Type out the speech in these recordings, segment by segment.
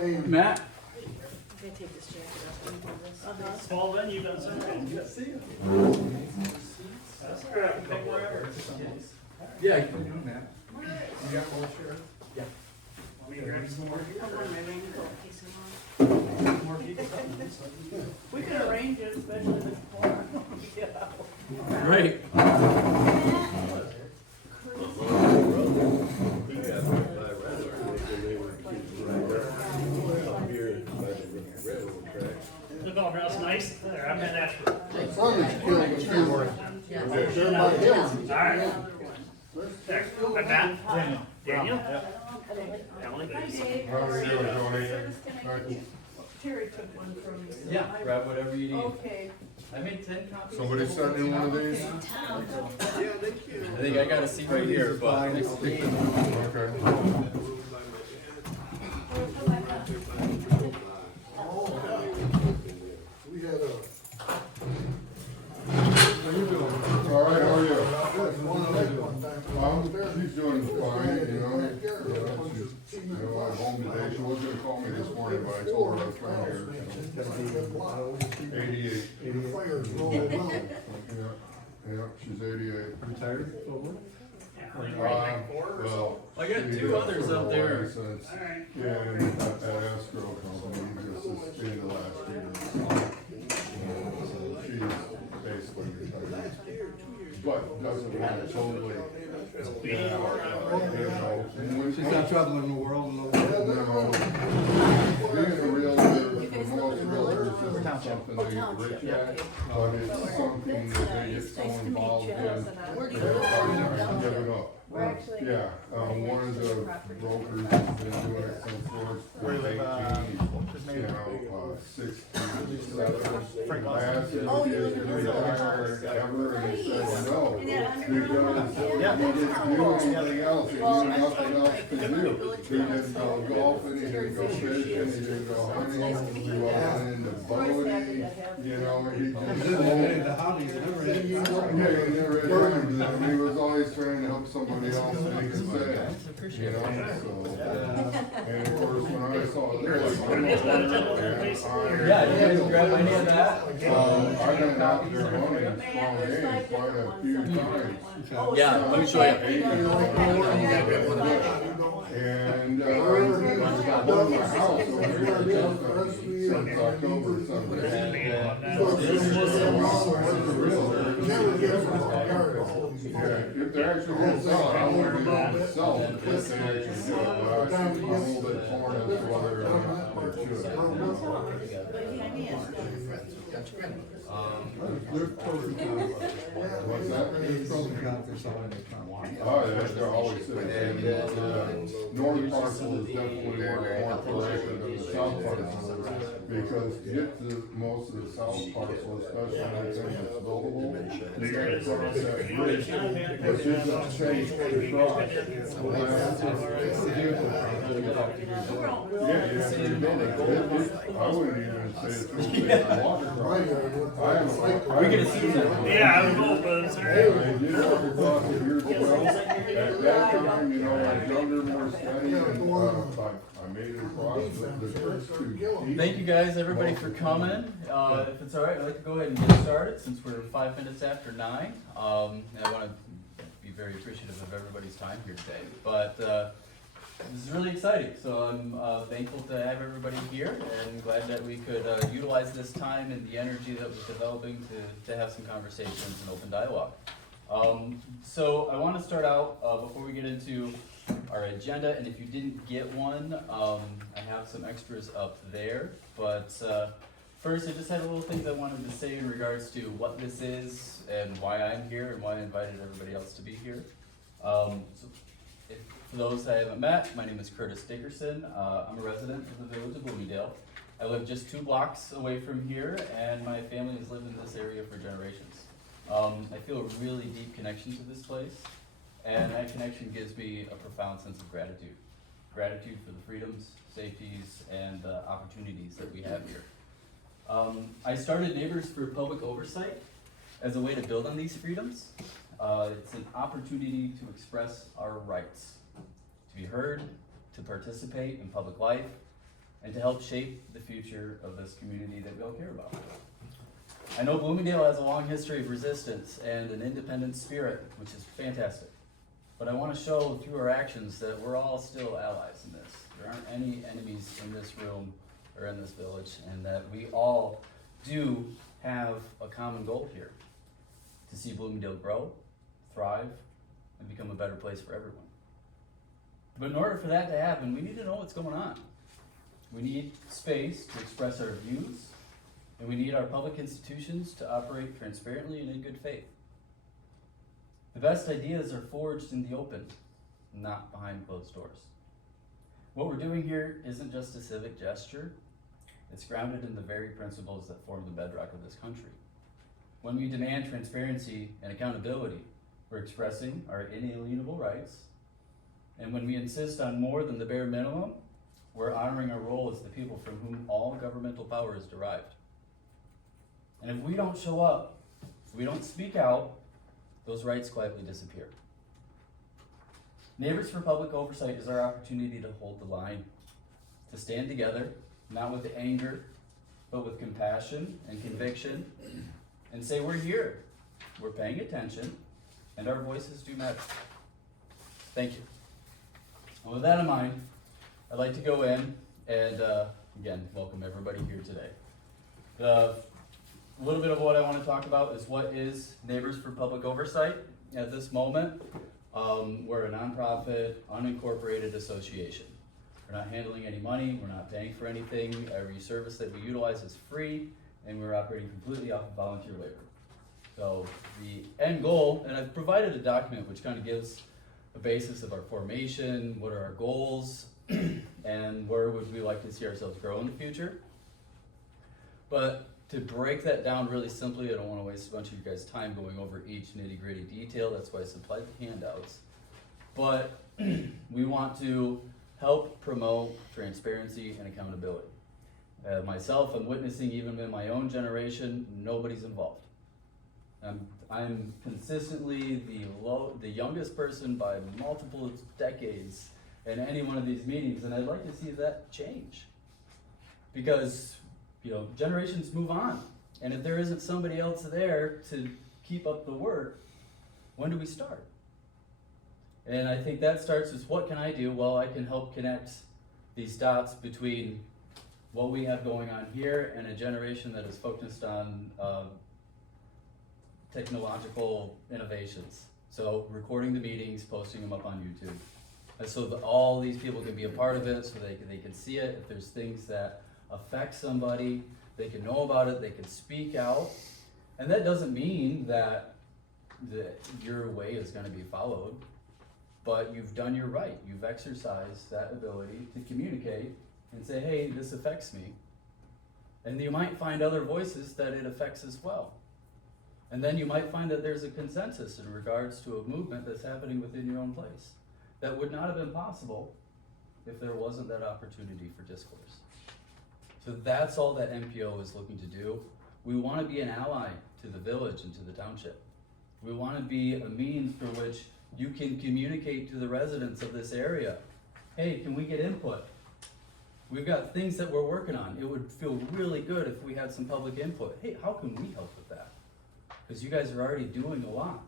Matt? I'm gonna take this jacket off and do this. Small venue, but it's okay. That's all right. Take wherever. Yeah, you can do that. You got all sure? Yeah. Want me to grab some more here? I'm on my raincoat, in case I'm on. More people coming, so. We can arrange it, especially if it's warm. Yeah. Great. Look all around, it's nice. There, I'm in Ashford. Somebody's killed the tree. Everybody else. All right. There, I'm Matt. Daniel. Emily. How are you doing, Tony? Terry took one from me. so Yeah, I- grab whatever you need. Okay. I made 10 copies. Somebody sent in one of these? I think I got a seat right here, but next to me. Okay. We had a. How you doing? All right, how are you? She's doing fine, you know. She's, at home today. She was gonna call me this morning, but I told her I was coming here. 88. Yeah, she's 88. Retired? Well, I got she two has others her up there. license. All right. Yeah, and at escrow company, just suspended last year. So she's basically retired. But doesn't want to totally. She's got trouble in the world. No, being a realtor, for most realtors, isn't something they get rich at, but it's something that they get so involved in. They're hard to give it up. Yeah, one of the brokers has been doing it since we're 18, you know, 67. I asked him if he was gonna retire ever, and he said no, because he didn't do anything else, he knew nothing else to do. He didn't go golfing, he didn't go fishing, he didn't go hunting, he wasn't into boating, you know, he just. The hobbies, never had. Yeah, he never had time, and he was always trying to help somebody else make a sale, you know, so. And of course, when I saw this, Yeah, you guys grab any of that? I've been out there hunting small game quite a few times. Yeah, let me show you. And, I've got one in my house over here since October something. Yeah, if they're actually gonna sell it, I wouldn't even sell it if they actually do it, but I'm a little bit torn as to whether or not they should. There's pros and cons. What's that? There's pros and cons for selling the car. Oh, yeah, they're always sitting, and the north parcel is definitely more prolific than the south parcel. Because to get to most of the south parcel, especially anything that's buildable, you gotta cross that bridge, which isn't safe to cross. Yeah, you have to build it. I wouldn't even say it's gonna take a water crossing. We get a season. Yeah, I was hoping, it's all I right. did have to cross it years ago. At that time, you know, I was younger, more steady, and, I made it across the church too. Thank you guys, everybody, for coming. If it's all right, I'd like to go ahead and get started since we're 5 minutes after 9. And I want to be very appreciative of everybody's time here today. But this is really exciting, so I'm thankful to have everybody here and glad that we could utilize this time and the energy that was developing to have some conversations and open dialogue. So I want to start out before we get into our agenda, and if you didn't get one, I have some extras up there, but first I just had a little things I wanted to say in regards to what this is and why I'm here and why I invited everybody else to be here. For those I haven't met, my name is Curtis Dickerson. I'm a resident of the village of Bloomingdale. I live just 2 blocks away from here, and my family has lived in this area for generations. I feel a really deep connection to this place, and that connection gives me a profound sense of gratitude. Gratitude for the freedoms, safeties, and opportunities that we have here. I started Neighbors for Public Oversight as a way to build on these freedoms. It's an opportunity to express our rights, to be heard, to participate in public life, and to help shape the future of this community that we all care about. I know Bloomingdale has a long history of resistance and an independent spirit, which is fantastic. But I want to show through our actions that we're all still allies in this. There aren't any enemies in this room or in this village, and that we all do have a common goal here, to see Bloomingdale grow, thrive, and become a better place for everyone. But in order for that to happen, we need to know what's going on. We need space to express our views, and we need our public institutions to operate transparently and in good faith. The best ideas are forged in the open, not behind closed doors. What we're doing here isn't just a civic gesture, it's grounded in the very principles that form the bedrock of this country. When we demand transparency and accountability, we're expressing our inalienable rights. And when we insist on more than the bare minimum, we're honoring our role as the people from whom all governmental power is derived. And if we don't show up, if we don't speak out, those rights quietly disappear. Neighbors for Public Oversight is our opportunity to hold the line, to stand together, not with anger, but with compassion and conviction, and say we're here, we're paying attention, and our voices do matter. Thank you. And with that in mind, I'd like to go in and, again, welcome everybody here today. A little bit of what I want to talk about is what is Neighbors for Public Oversight. At this moment, we're a nonprofit, unincorporated association. We're not handling any money, we're not paying for anything. Every service that we utilize is free, and we're operating completely off of volunteer labor. So the end goal, and I've provided a document which kind of gives a basis of our formation, what are our goals, and where would we like to see ourselves grow in the future. But to break that down really simply, I don't want to waste a bunch of you guys' time going over each nitty-gritty detail, that's why I supplied the handouts. But we want to help promote transparency and accountability. Myself, I'm witnessing even in my own generation, nobody's involved. I'm consistently the youngest person by multiple decades in any one of these meetings, and I'd like to see that change. Because, generations move on, and if there isn't somebody else there to keep up the work, when do we start? And I think that starts with, what can I do? Well, I can help connect these dots between what we have going on here and a generation that is focused on technological innovations. So recording the meetings, posting them up on YouTube. And so that all these people can be a part of it, so they can see it. If there's things that affect somebody, they can know about it, they can speak out. And that doesn't mean that your way is gonna be followed, but you've done your right. You've exercised that ability to communicate and say, hey, this affects me. And you might find other voices that it affects as well. And then you might find that there's a consensus in regards to a movement that's happening within your own place. That would not have been possible if there wasn't that opportunity for discourse. So that's all that NPO is looking to do. We want to be an ally to the village and to the township. We want to be a means through which you can communicate to the residents of this area. Hey, can we get input? We've got things that we're working on. It would feel really good if we had some public input. Hey, how can we help with that? Because you guys are already doing a lot.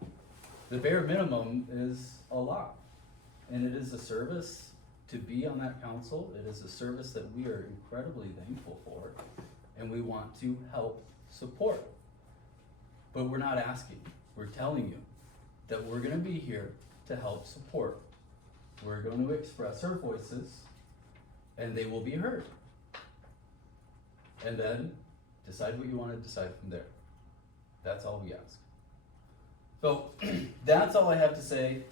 The bare minimum is a lot. And it is a service to be on that council. It is a service that we are incredibly thankful for, and we want to help support. But we're not asking, we're telling you that we're gonna be here to help support. We're going to express our voices, and they will be heard. And then decide what you wanna decide from there. That's all we ask. So that's all I have to say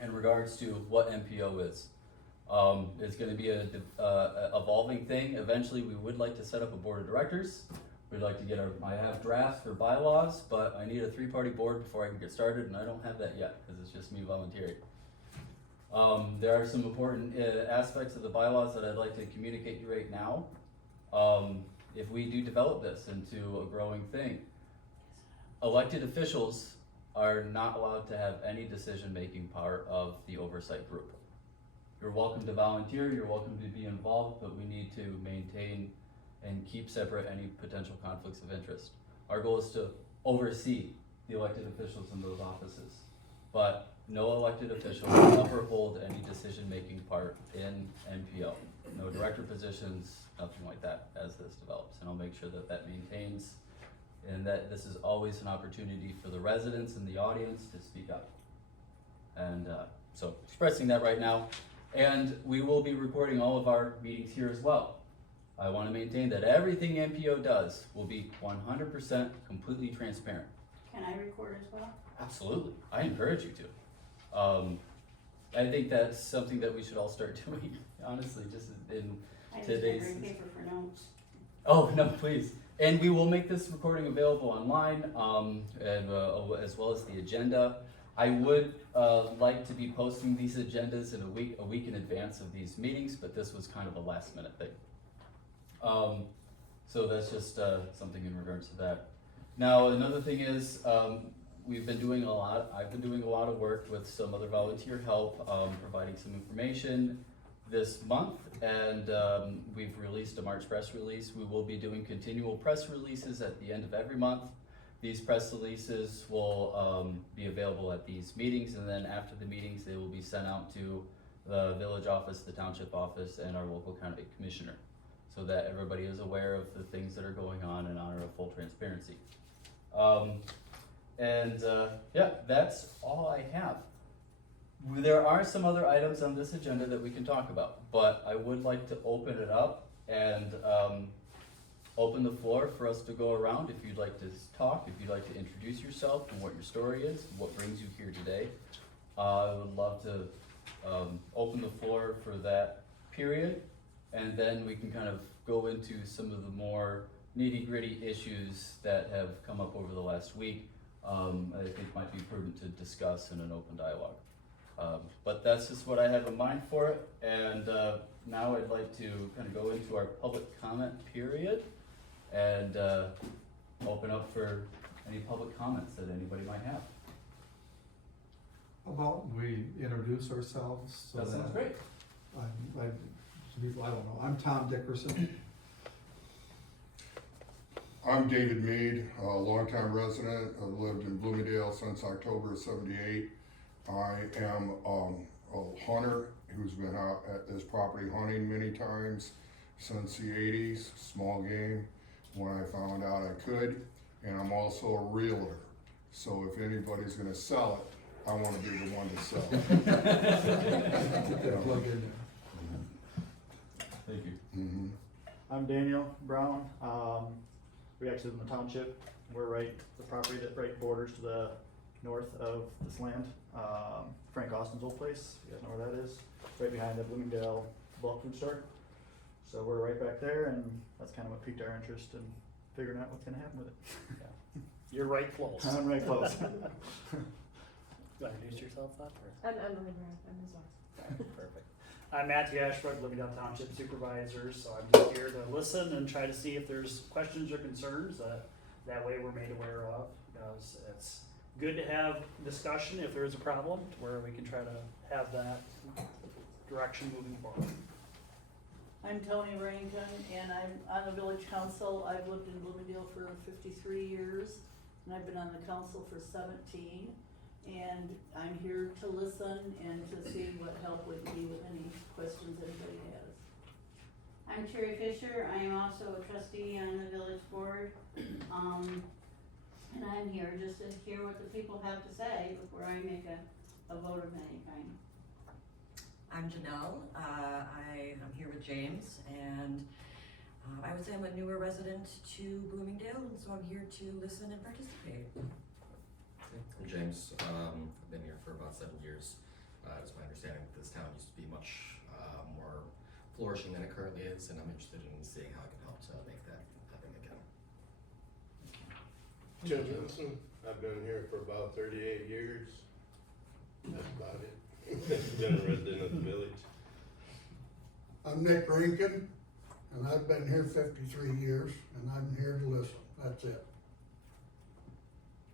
in regards to what NPO is. It's going to be a evolving thing. Eventually, we would like to set up a board of directors. We'd like to get I have drafts for bylaws, but I need a 3-party board before I can get started, and I don't have that yet because it's just me volunteering. There are some important aspects of the bylaws that I'd like to communicate to you right now. If we do develop this into a growing thing, elected officials are not allowed to have any decision-making power of the oversight group. You're welcome to volunteer, you're welcome to be involved, but we need to maintain and keep separate any potential conflicts of interest. Our goal is to oversee the elected officials in those offices, but no elected official will ever hold any decision-making part in NPO. No director positions, nothing like that as this develops, and I'll make sure that that maintains, and that this is always an opportunity for the residents and the audience to speak up. And so expressing that right now, and we will be recording all of our meetings here as well. I want to maintain that everything NPO does will be 100% completely transparent. Can I record as well? Absolutely, I encourage you to. I think that's something that we should all start doing, honestly, just in I just today's. bring paper for notes. Oh, no, please. And we will make this recording available online, and, as well as the agenda. I would like to be posting these agendas in a week in advance of these meetings, but this was kind of a last minute thing. So that's just something in regards to that. Now, another thing is, I've been doing a lot of work with some other volunteer help, providing some information this month, and we've released a March press release. We will be doing continual press releases at the end of every month. These press releases will be available at these meetings, and then after the meetings, they will be sent out to the village office, the township office, and our local county commissioner, so that everybody is aware of the things that are going on in honor of full transparency. Yeah, that's all I have. There are some other items on this agenda that we can talk about, but I would like to open it up and open the floor for us to go around. If you'd like to talk, if you'd like to introduce yourself and what your story is, what brings you here today, I would love to open the floor for that period, and then we can kind of go into some of the more nitty-gritty issues that have come up over the last week. I think might be prudent to discuss in an open dialogue. But that's just what I have in mind for it, and now I'd like to kind of go into our public comment period and open up for any public comments that anybody might have. How about we introduce ourselves? So That sounds great. I don't know, I'm Tom Dickerson. I'm David Mead, a longtime resident. I've lived in Bloomingdale since October of '78. I am a hunter who's been out at this property hunting many times since the '80s, small game, when I found out I could. And I'm also a realtor. So if anybody's gonna sell it, I wanna be the one to sell it. Put that plug in there. Thank you. Mhm. I'm Daniel Brown. We actually live in the township. We're the property that borders to the north of this land. Frank Austin's old place, you guys know where that is? Right behind the Bloomingdale bulk food store. So we're right back there, and that's kind of what piqued our interest in figuring out what's gonna happen with it. You're right close. I'm right close. You want to introduce yourself, up, or? I'm Emily Grant, I'm his wife. Perfect. I'm Matthew Ashbrook, Bloomingdale Township Supervisor, so I'm just here to listen and try to see if there's questions or concerns that way we're made aware of. Because it's good to have discussion if there is a problem, where we can try to have that direction moving forward. I'm Tony Rankin, and I'm on the village council. I've lived in Bloomingdale for 53 years, and I've been on the council for 17. And I'm here to listen and to see what help would be with any questions anybody has. I'm Terry Fisher. I am also a trustee on the village board. And I'm here just to hear what the people have to say before I make a vote of any kind. I'm Janelle. I'm here with James, and I would say I'm a newer resident to Bloomingdale, and so I'm here to listen and participate. I'm James. I've been here for about 7 years. It's my understanding that this town used to be much more flourishing than it currently is, and I'm interested in seeing how I can help to make that happen again. Jim Johnson, I've been here for about 38 years. That's about it. Been a resident of the village. I'm Nick Rankin, and I've been here 53 years, and I'm here to listen. That's it.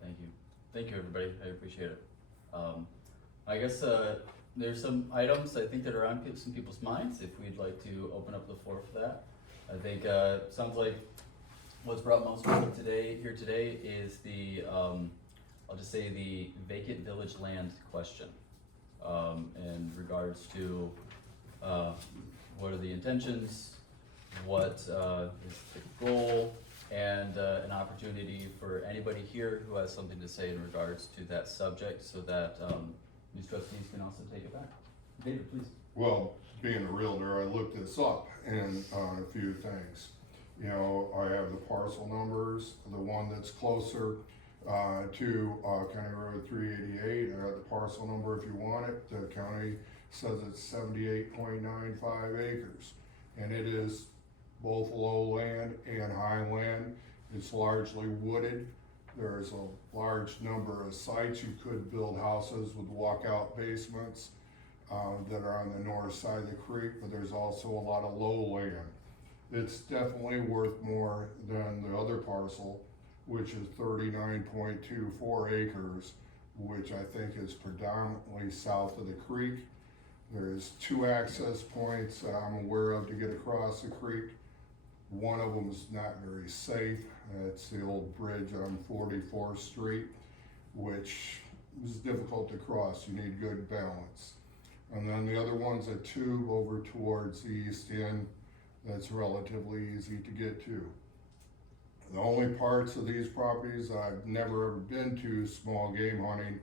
Thank you. Thank you, everybody. I appreciate it. I guess there's some items I think that are on some people's minds, if we'd like to open up the floor for that. I think, sounds like what's brought most people here today is the, I'll just say the vacant village land question. In regards to, what are the intentions, what, is the goal, and, an opportunity for anybody here who has something to say in regards to that subject, so that, these trustees can also take it back. David, please. Well, being a realtor, I looked this up and a few things. You know, I have the parcel numbers, the one that's closer to County Road 388. I got the parcel number if you want it. The county says it's 78.95 acres, and it is both lowland and highland. It's largely wooded. There's a large number of sites you could build houses with walkout basements that are on the north side of the creek, but there's also a lot of lowland. It's definitely worth more than the other parcel, which is 39.24 acres, which I think is predominantly south of the creek. There's 2 access points that I'm aware of to get across the creek. One of them is not very safe. It's the old bridge on 44th Street, which is difficult to cross. You need good balance. And then the other one's a tube over towards the east end that's relatively easy to get to. The only parts of these properties I've never ever been to small game hunting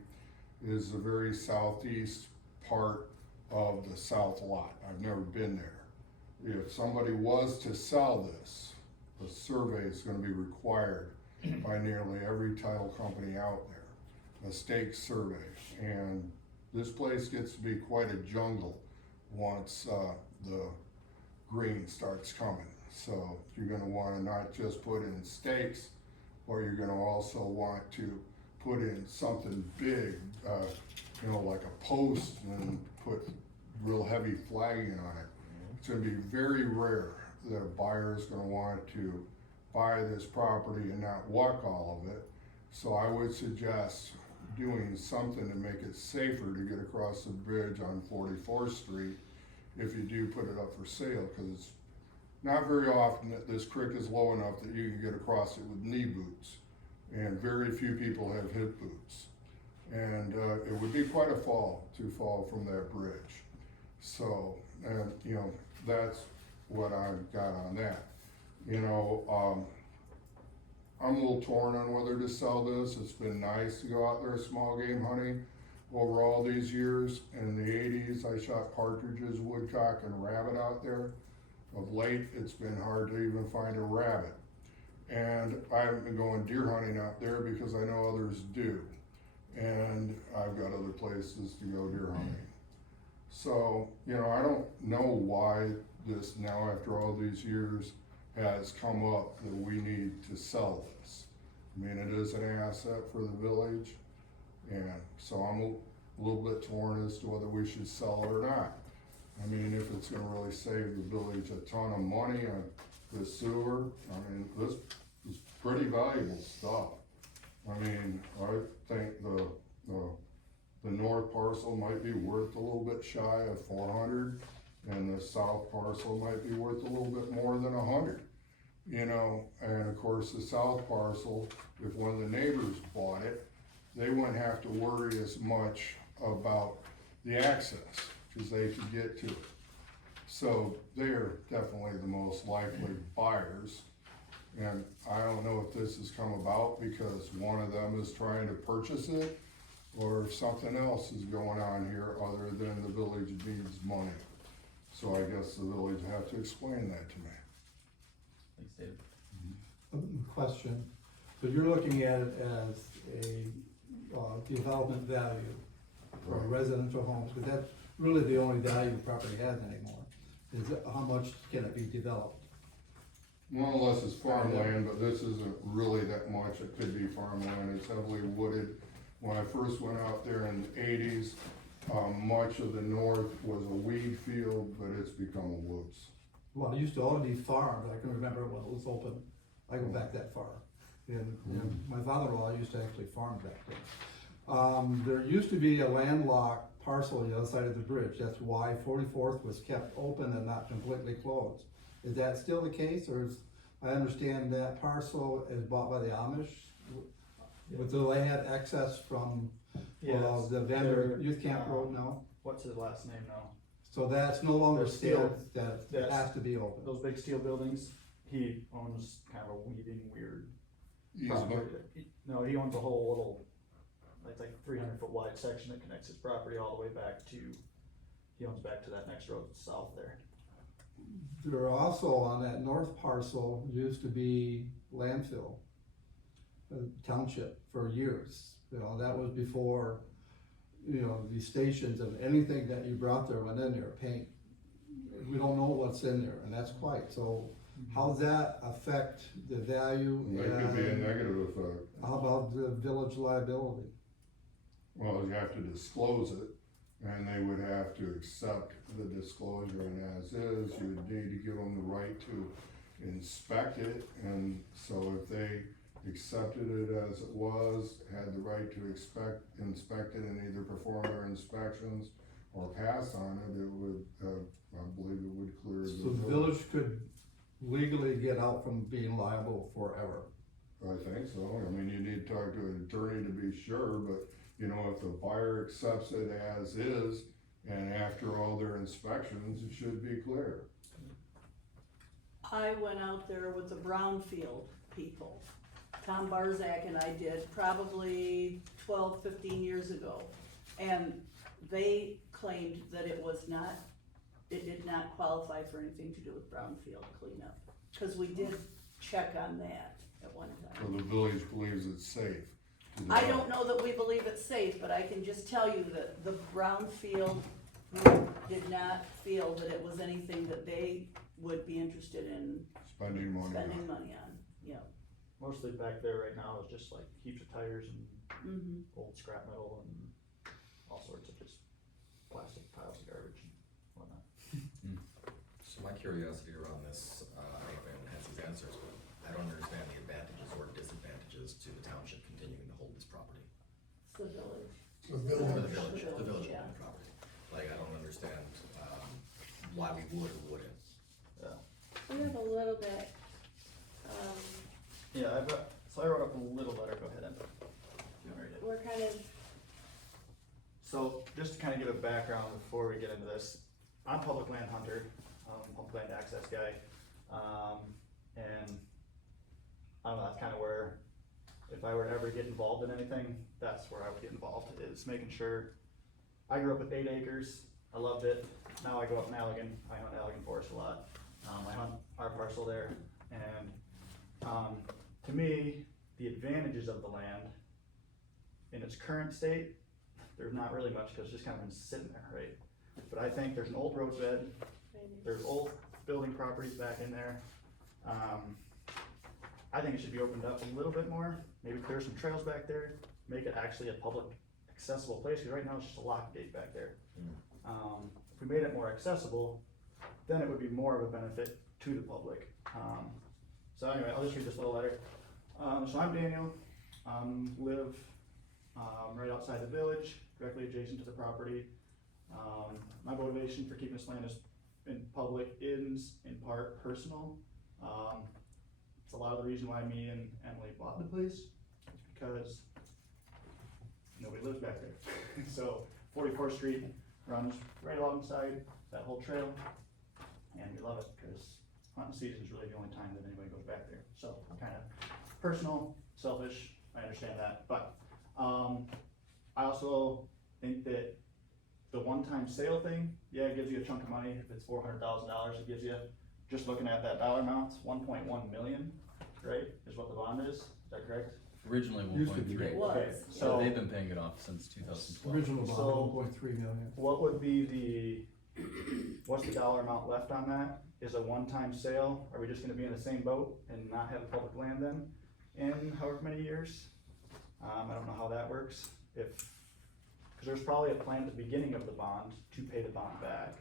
is the very southeast part of the south lot. I've never been there. If somebody was to sell this, a survey is going to be required by nearly every title company out there, a stake survey. And this place gets to be quite a jungle once the green starts coming. So you're going to want to not just put in stakes, or you're going to also want to put in something big, you know, like a post, and put real heavy flagging on it. It's going to be very rare that a buyer is going to want to buy this property and not walk all of it. So I would suggest doing something to make it safer to get across the bridge on 44th Street if you do put it up for sale, because it's not very often that this creek is low enough that you can get across it with knee boots, and very few people have hip boots. And it would be quite a fall to fall from that bridge. So, and you know, that's what I've got on that. You know, I'm a little torn on whether to sell this. It's been nice to go out there small game hunting over all these years. In the 80s, I shot partridges, woodcock, and rabbit out there. Of late, it's been hard to even find a rabbit. And I haven't been going deer hunting out there because I know others do. And I've got other places to go deer hunting. So, you know, I don't know why this now, after all these years, has come up that we need to sell this. I mean, it is an asset for the village, and so I'm a little bit torn as to whether we should sell it or not. I mean, if it's gonna really save the village a ton of money on the sewer, I mean, this is pretty valuable stuff. I mean, I think the north parcel might be worth a little bit shy of 400, and the south parcel might be worth a little bit more than 100. You know, and of course the south parcel, if one of the neighbors bought it, they wouldn't have to worry as much about the access, because they could get to it. So they're definitely the most likely buyers. And I don't know if this has come about because one of them is trying to purchase it, or if something else is going on here other than the village needs money. So I guess the village have to explain that to me. Thanks, David. Question, so you're looking at it as a development value for Right. residential homes, because that's really the only value the property has anymore, is how much can it be developed? More or less it's farmland, but this isn't really that much. It could be farmland. It's heavily wooded. When I first went out there in the 80s, much of the north was a weed field, but it's become a woods. Well, it used to all be farmed, I can remember when it was open, I go back that far. And my father-in-law used to actually farm back there. There used to be a landlocked parcel on the other side of the bridge. That's why 44th was kept open and not completely closed. Is that still the case, or is, I understand that parcel is bought by the Amish? Do they have access from, Yes, the vendor they're, youth camp road now? What's his last name now? So that's no longer They're still- stands, that yes. has to be open. Those big steel buildings, he owns kind of a weaving weird Easement. property. No, he owns a whole little, it's like 300-foot wide section that connects his property all the way back to, he owns back to that next road south there. There are also on that north parcel used to be landfill, township for years. You know, that was before, you know, the stations of anything that you brought there went in there, paint. We don't know what's in there, and that's quite, so how does that affect the value? That could be a and negative effect. How about the village liability? Well, you have to disclose it, and they would have to accept the disclosure, and as is, you would need to give them the right to inspect it, and so if they accepted it as it was, had the right to inspect it and either perform their inspections or pass on it, it would, I believe it would clear the So the village could legally get out from being liable forever. I think so. I mean, you need to talk to an attorney to be sure, but, you know, if the buyer accepts it as is, and after all their inspections, it should be clear. I went out there with the brownfield people. Tom Barzak and I did probably 12, 15 years ago. And they claimed that it did not qualify for anything to do with brownfield cleanup. Cause we did check on that at one So time. the village believes it's safe to do I that. don't know that we believe it's safe, but I can just tell you that the brownfield group did not feel that it was anything that they would be interested in Spending money. spending money on, yeah. Mostly back there right now is just like heaps of tires and Mm-hmm. old scrap metal and all sorts of just plastic piles of garbage and whatnot. So my curiosity around this, I don't know if anyone has these answers, but I don't understand the advantages or disadvantages to the township continuing to hold this property. It's the village. The Or village. the village Yeah. holding the property. Like, I don't understand, why we would or wouldn't. We have a little bit, Yeah, so I wrote up a little letter, go ahead and, you wanna read it? we're kind of, So, just to kind of give a background before we get into this, I'm a public land hunter, public land access guy, and I don't know, that's kind of where, if I were to ever get involved in anything, that's where I would get involved, is making sure, I grew up with 8 acres, I loved it, now I go up in Allegan, I hunt Allegan Forest a lot, I hunt our parcel there, and, to me, the advantages of the land, in its current state, there's not really much, cause it's just kind of been sitting there, right? But I think there's an old roadbed, there's old building properties back in there. I think it should be opened up a little bit more, maybe clear some trails back there, make it actually a public accessible place, cause right now it's just a lock gate back there. If we made it more accessible, then it would be more of a benefit to the public. So anyway, I'll just read this little letter. So I'm Daniel, live right outside the village, directly adjacent to the property. My motivation for keeping this land in public is in part personal. It's a lot of the reason why me and Emily bought the place, is because nobody lives back there. So 44th Street runs right alongside that whole trail, and we love it because hunting season is really the only time that anybody goes back there. So kind of personal, selfish, I understand that, but I also think that the one-time sale thing, yeah, it gives you a chunk of money. If it's $400,000, it gives you, just looking at that dollar amount, 1.1 million, right, is what the bond is that correct? Originally Used to 1.3. be. It was. Okay, So so they've been paying it off since 2012. Original bond, So- 1.3 million. what would be what's the dollar amount left on that? Is a one-time sale, are we just gonna be in the same boat and not have public land then in however many years? I don't know how that works, cause there's probably a plan at the beginning of the bond to pay the bond back.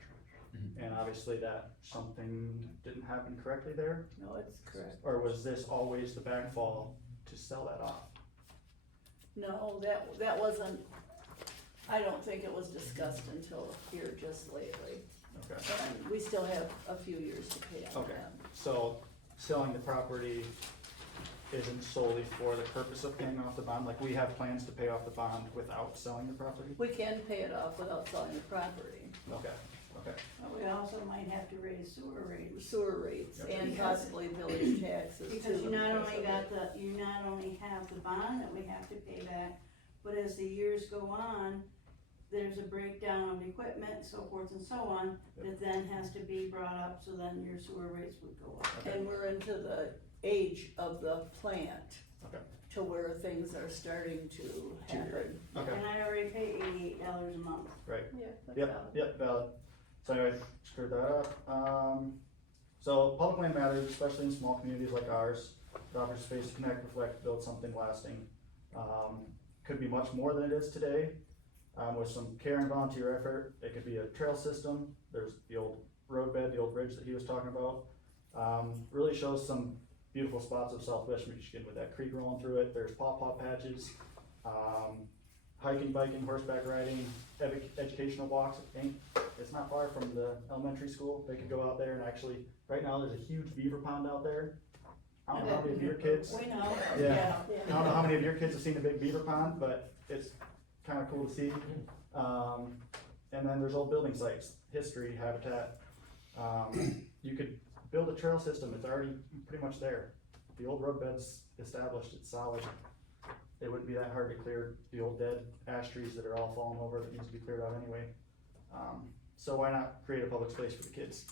Mhm. And obviously that something didn't happen correctly there, No, it's correct. or was this always the backfall to sell that off? No, that wasn't, I don't think it was discussed until here just lately, Okay. and we still have a few years to pay on Okay. that. So selling the property isn't solely for the purpose of paying off the bond, like we have plans to pay off the bond without selling the property? We can pay it off without selling the property. Okay, okay, But we also might have to raise Sewer rates Gotcha. and possibly village taxes too. because you not because only of got it. you not only have the bond that we have to pay back, but as the years go on, there's a breakdown of equipment, so forth and so on, that then has to be brought up, so then your sewer rates would go up. okay, And we're into the age of the plant. Okay. To where things are starting to happen. okay, And I already pay $88 a month. right. Yeah, that's Yep, valid. yep, valid. So anyway, screwed that up. So public land matters, especially in small communities like ours. It offers space to connect, reflect, build something lasting. Could be much more than it is today. With some care and volunteer effort, it could be a trail system. There's the old roadbed, the old bridge that he was talking about. Really shows some beautiful spots of Southwest Michigan with that creek rolling through it. There's pawpaw patches, hiking, biking, horseback riding, educational walks. It's not far from the elementary school. They could go out there and actually, right now there's a huge beaver pond out there. I don't know how many of your kids, We know. Yeah. I don't know how many of your kids have seen a big beaver pond, but it's kinda cool to see. And then there's old building sites, history, habitat. You could build a trail system, it's already pretty much there. The old roadbed's established, it's solid. It wouldn't be that hard to clear the old dead ash trees that are all falling over that needs to be cleared out anyway. So why not create a public space for the kids?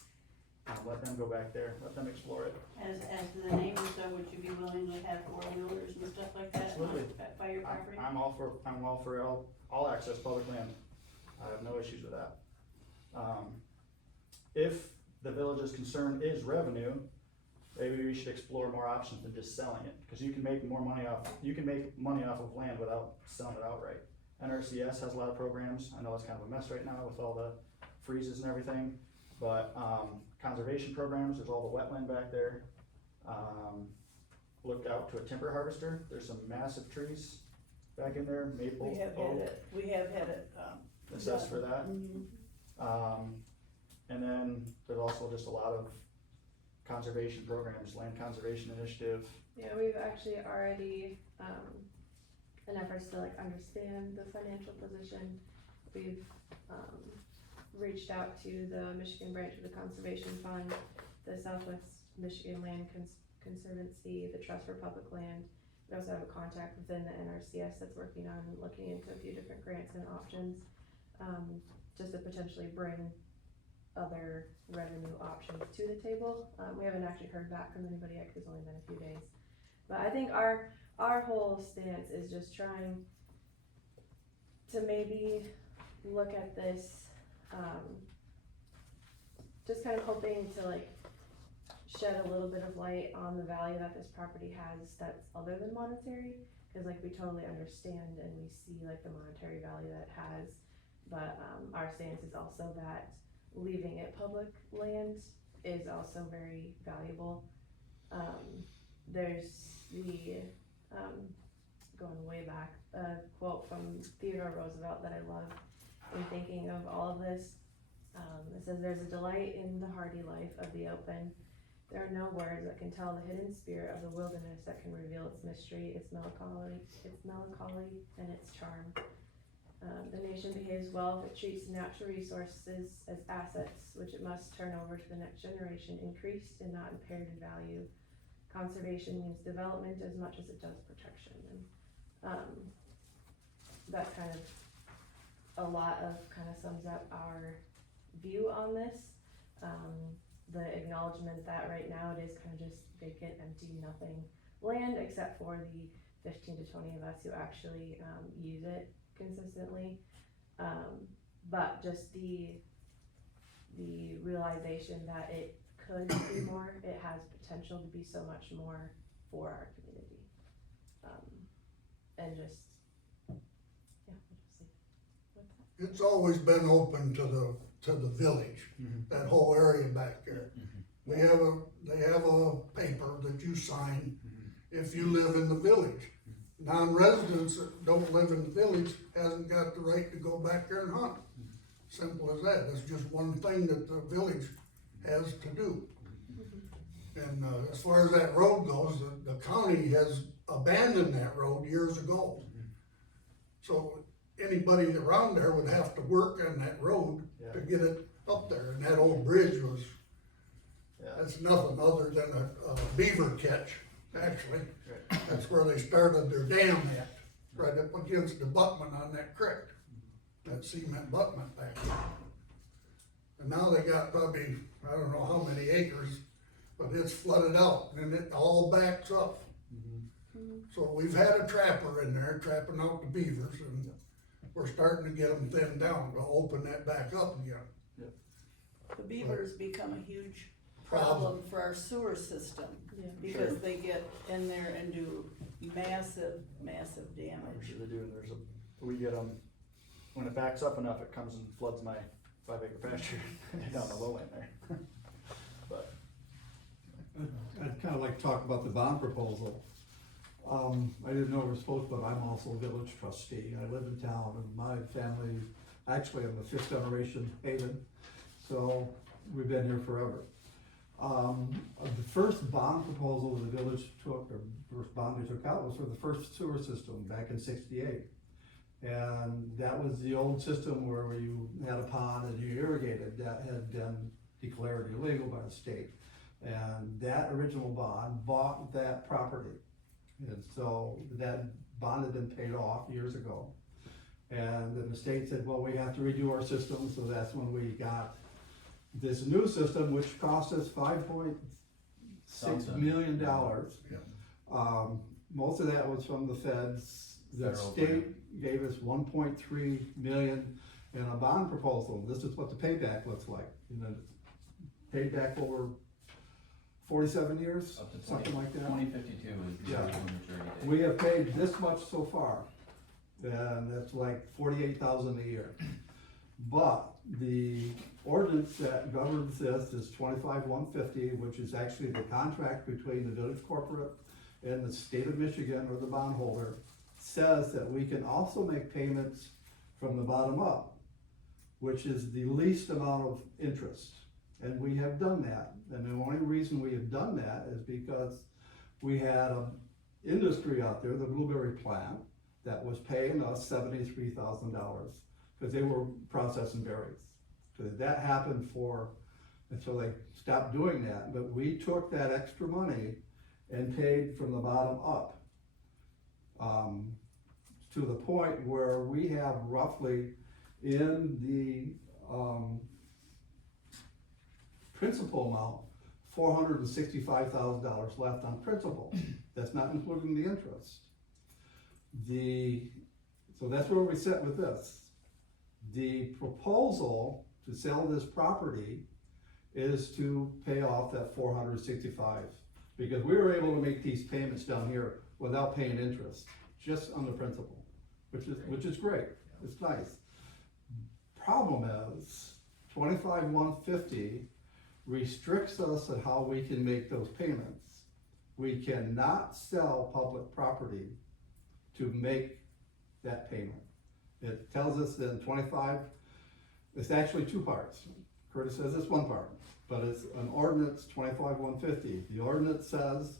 Let them go back there, let them explore it. As the neighbors, so would you be willing to have four-wheelers and stuff like that Absolutely. by your property? I'm all for all access public land. I have no issues with that. If the village's concern is revenue, maybe we should explore more options than just selling it, because you can make money off of land without selling it outright. NRCS has a lot of programs. I know it's kind of a mess right now with all the freezes and everything, but conservation programs, there's all the wetland back there. Look out to a timber harvester. There's some massive trees back in there, maple, oak. We have had it, Assessed for that. Mhm. And then there's also just a lot of conservation programs, land conservation initiative. Yeah, we've actually already, in efforts to like understand the financial position, we've, reached out to the Michigan branch of the Conservation Fund, the Southwest Michigan Land Conservancy, the Trust for Public Land. We also have a contact within the NRCS that's working on looking into a few different grants and options, just to potentially bring other revenue options to the table. We haven't actually heard back from anybody yet, 'cause it's only been a few days. But I think our whole stance is just trying to maybe look at this, just kind of hoping to like shed a little bit of light on the value that this property has that's other than monetary. Cause like we totally understand and we see like the monetary value that it has, but our stance is also that leaving it public land is also very valuable. There's the, going way back, a quote from Theodore Roosevelt that I love in thinking of all of this. It says, "There's a delight in the hardy life of the open. There are no words that can tell the hidden spirit of the wilderness, that can reveal its mystery, its melancholy, and its charm. The nation behaves well if it treats natural resources as assets, which it must turn over to the next generation, increased and not impaired in value. Conservation means development as much as it does protection." And that kind of, a lot of kind of sums up our view on this. The acknowledgement that right now it is kind of just vacant, empty, nothing land, except for the 15 to 20 of us who actually use it consistently. But just the realization that it could be more, it has potential to be so much more for our community. And just, yeah, we'll just see. What's that? It's always been open to the village, that whole area back there. They have a paper that you sign if you live in the village. non-residents that don't live in the village hasn't got the right to go back there and hunt. Simple as that. That's just one thing that the village has to do. And, as far as that road goes, the county has abandoned that road years ago. So anybody around there would have to work on that road to get it up there, and that old bridge was, that's nothing other than a beaver catch, actually. That's where they started their dam at, right up against the abutment on that creek, that cement abutment back there. And now they got probably, I don't know how many acres, but it's flooded out and it all backs up. So we've had a trapper in there trapping out the beavers, and we're starting to get them thinned down to open that back up again. The beavers become a huge problem for our sewer system, Yeah. because they get in there and do massive, massive I'm damage. sure they do, and we get them, when it backs up enough, it comes and floods my 5-acre pasture down the low end there. But, I'd kinda like to talk about the bond proposal. I didn't know we were supposed, but I'm also a village trustee. I live in town, and my family, actually, I'm a 5th generation Haven, so we've been here forever. The first bond proposal the village took, or first bond they took out, was for the first sewer system back in '68. And that was the old system where you had a pond and you irrigated, that had been declared illegal by the state. And that original bond bought that property. And so that bond had been paid off years ago. And then the state said, well, we have to redo our system, so that's when we got this new system, which cost us $5.6 million. Most of that was from the feds. The Federal state grant. gave us 1.3 million in a bond proposal. This is what the payback looks like. You know, paid back over 47 years, Up to 20, something like that. 2052 is the Yeah. original maturity date. We have paid this much so far, and that's like 48,000 a year. But the ordinance that governs this is 25-150, which is actually the contract between the village corporate and the state of Michigan, or the bondholder, says that we can also make payments from the bottom up, which is the least amount of interest. And we have done that. And the only reason we have done that is because we had an industry out there, the blueberry plant, that was paying us $73,000 because they were processing berries. So that happened until they stopped doing that. But we took that extra money and paid from the bottom up. To the point where we have roughly in the principal amount, $465,000 left on principal. That's not including the interest. So that's where we sit with this. The proposal to sell this property is to pay off that 465, because we were able to make these payments down here without paying interest, just on the principal, which is great. It's nice. Problem is, 25-150 restricts us on how we can make those payments. We cannot sell public property to make that payment. It tells us that in 25, it's actually two parts. Curtis says it's one part, but it's an ordinance 25-150. The ordinance says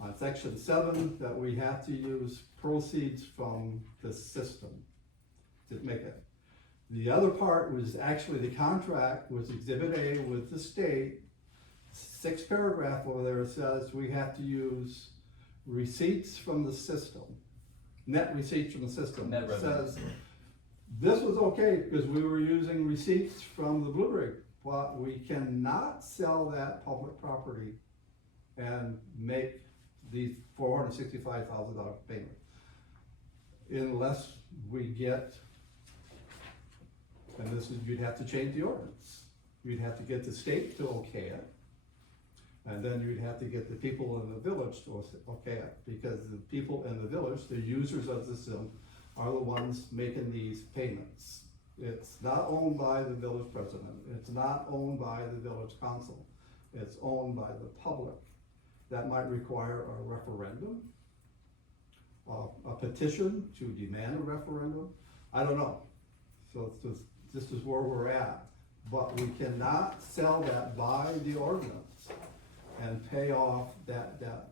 on section 7 that we have to use proceeds from the system to make it. The other part was actually the contract was Exhibit A with the state. 6th paragraph over there says we have to use receipts from the system, net receipts from the system. Net It revenue. says this was okay because we were using receipts from the blueberry, but we cannot sell that public property and make the $465,000 payment unless we get. And this is, you'd have to change the ordinance. You'd have to get the state to okay it. And then you'd have to get the people in the village to okay it, because the people in the village, the users of the system, are the ones making these payments. It's not owned by the village president. It's not owned by the village council. It's owned by the public. That might require a referendum. a petition to demand a referendum? I don't know. So it's just, this is where we're at. But we cannot sell that by the ordinance and pay off that debt.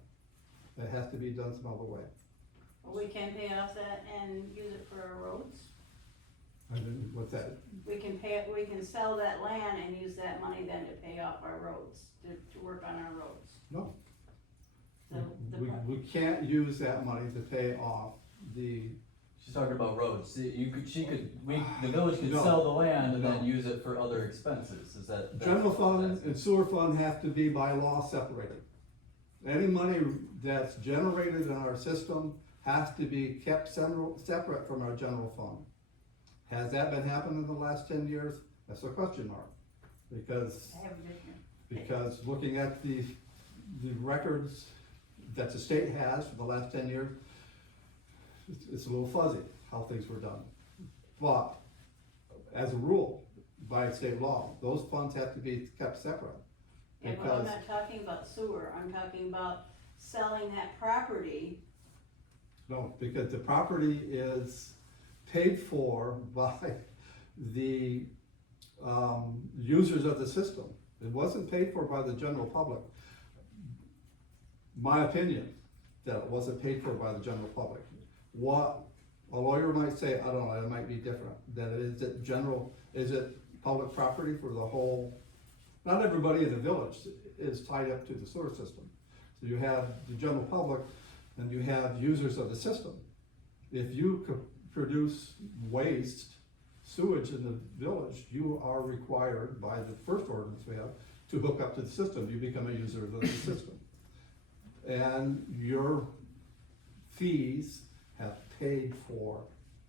That has to be done some other way. We can pay off that and use it for our roads. I mean, what's that? We can sell that land and use that money then to pay off our roads, to work on our roads. No. The We can't use that money to pay off the, She's talking about roads. See, the village could No. sell the land and No. then use it for other expenses, is that? general fund and sewer fund have to be by law separated. Any money that's generated in our system has to be kept separate from our general fund. Has that been happening in the last 10 years? That's a question mark. Because, I haven't been here. because looking at the records that the state has for the last 10 years, it's a little fuzzy how things were done. But as a rule, by state law, those funds have to be kept separate. Yeah, but I'm Because, not talking about sewer, I'm talking about selling that property. no, because the property is paid for by the users of the system. It wasn't paid for by the general public. My opinion, that it wasn't paid for by the general public. What a lawyer might say, I don't know, it might be different, that is it public property for the whole, not everybody in the village is tied up to the sewer system. So you have the general public and you have users of the system. If you could produce waste, sewage in the village, you are required by the first ordinance we have to hook up to the system. You become a user of the system. And your fees have paid for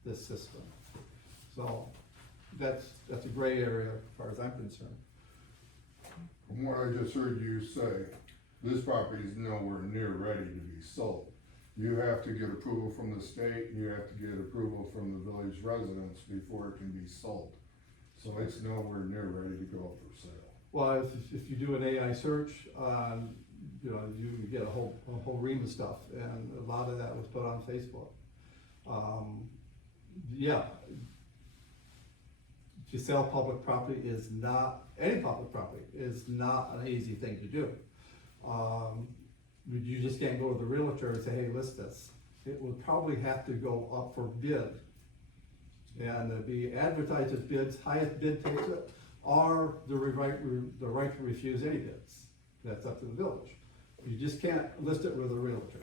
this system. So that's a gray area as far as I'm concerned. From what I just heard you say, this property is nowhere near ready to be sold. You have to get approval from the state, and you have to get approval from the village residents before it can be sold. So it's nowhere near ready to go for sale. Well, if you do an AI search, you get a whole ream of stuff, and a lot of that was put on Facebook. Yeah. To sell public property is not, any public property is not an easy thing to do. You just can't go to the realtor and say, hey, list this. It would probably have to go up for bid. And it'd be advertised as bids, highest bid takes it, or the right to refuse any bids. That's up to the village. You just can't list it with a realtor.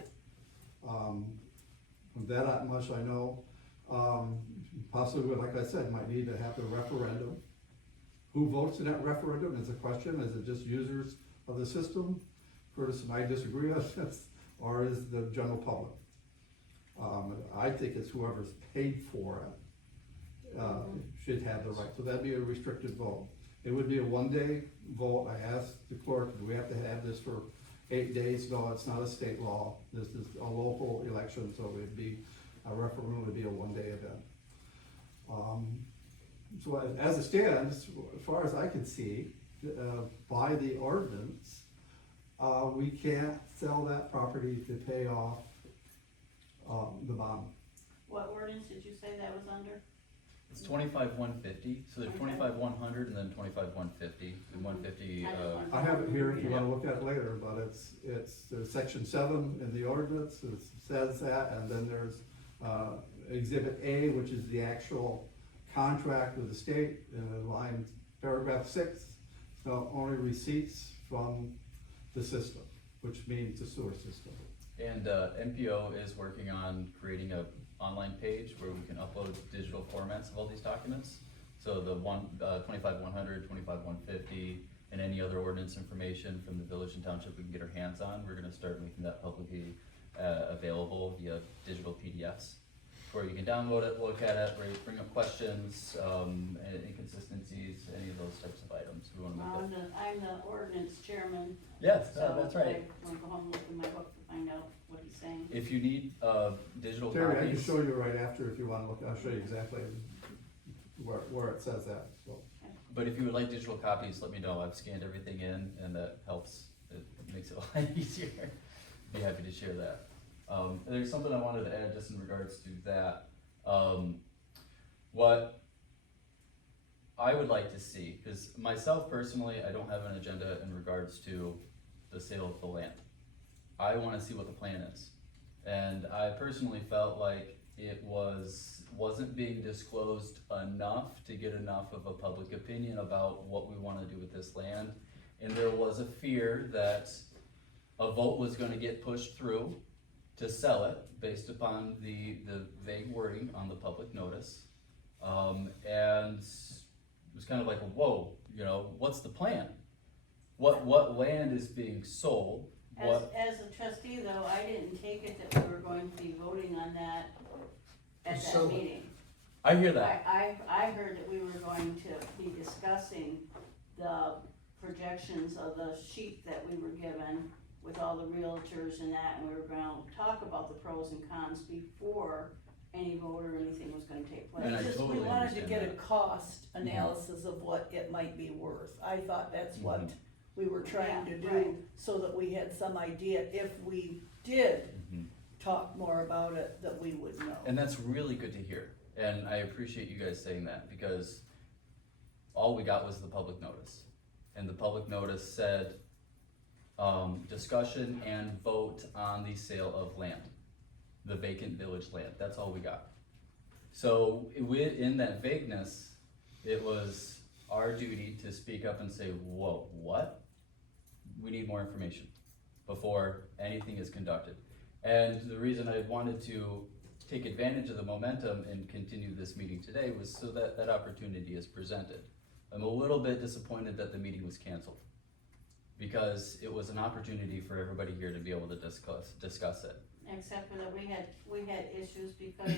That much I know. Possibly, like I said, might need to have the referendum. Who votes in that referendum is a question. Is it just users of the system? Curtis and I disagree on this, or is the general public? I think it's whoever's paid for it should have the right. So that'd be a restricted vote. It would be a one-day vote. I asked the clerk, do we have to have this for 8 days? No, it's not a state law. This is a local election, so it'd be, a referendum would be a one-day event. So as it stands, as far as I can see, by the ordinance, we can't sell that property to pay off the bond. What ordinance did you say that was under? It's 25-150, so there's 25-100 and then 25-150, and 150, I have it here if you wanna look at it later, but it's section 7 in the ordinance, it says that, and then there's exhibit A, which is the actual contract with the state, in line paragraph 6, so only receipts from the system, which means the sewer system. and MPO is working on creating a online page where we can upload digital formats of all these documents. So the 25-100, 25-150, and any other ordinance information from the village and township we can get our hands on, we're gonna start making that publicly available via digital PDFs, where you can download it, look at it, where you bring up questions, inconsistencies, any of those types of items. We wanna make that. I'm the ordinance chairman. Yes, So that's right. I wanna go home and look in my book to find out what he's saying. If you need digital Terry, I can copies, show you right after if you wanna look, I'll show you exactly where it says that, so. but if you would like digital copies, let me know. I've scanned everything in, and that helps. It makes it a lot easier. Be happy to share that. There's something I wanted to add just in regards to that. What I would like to see, because myself personally, I don't have an agenda in regards to the sale of the land. I wanna see what the plan is. And I personally felt like it wasn't being disclosed enough to get enough of a public opinion about what we wanna do with this land. And there was a fear that a vote was gonna get pushed through to sell it based upon the vague wording on the public notice. And it was kind of like, whoa, you know, what's the plan? What land is being sold? As a trustee though, I didn't take it that we were going to be voting on that at So- that meeting. I hear that. I heard that we were going to be discussing the projections of the sheet that we were given with all the realtors and that, and we were gonna talk about the pros and cons before any vote or anything was gonna take place. And I Just, totally we wanted to understand get a that. cost analysis of what it might be worth. I thought that's what Mhm. we were trying to Yeah, right. do, so that we had some idea, if we did Mhm. talk more about it, that we would know. And that's really good to hear. And I appreciate you guys saying that, because all we got was the public notice. And the public notice said, discussion and vote on the sale of land, the vacant village land, that's all we got. So in that vagueness, it was our duty to speak up and say, whoa, what? We need more information before anything is conducted. And the reason I wanted to take advantage of the momentum and continue this meeting today was so that that opportunity is presented. I'm a little bit disappointed that the meeting was canceled, because it was an opportunity for everybody here to be able to discuss it. Except for that we had issues because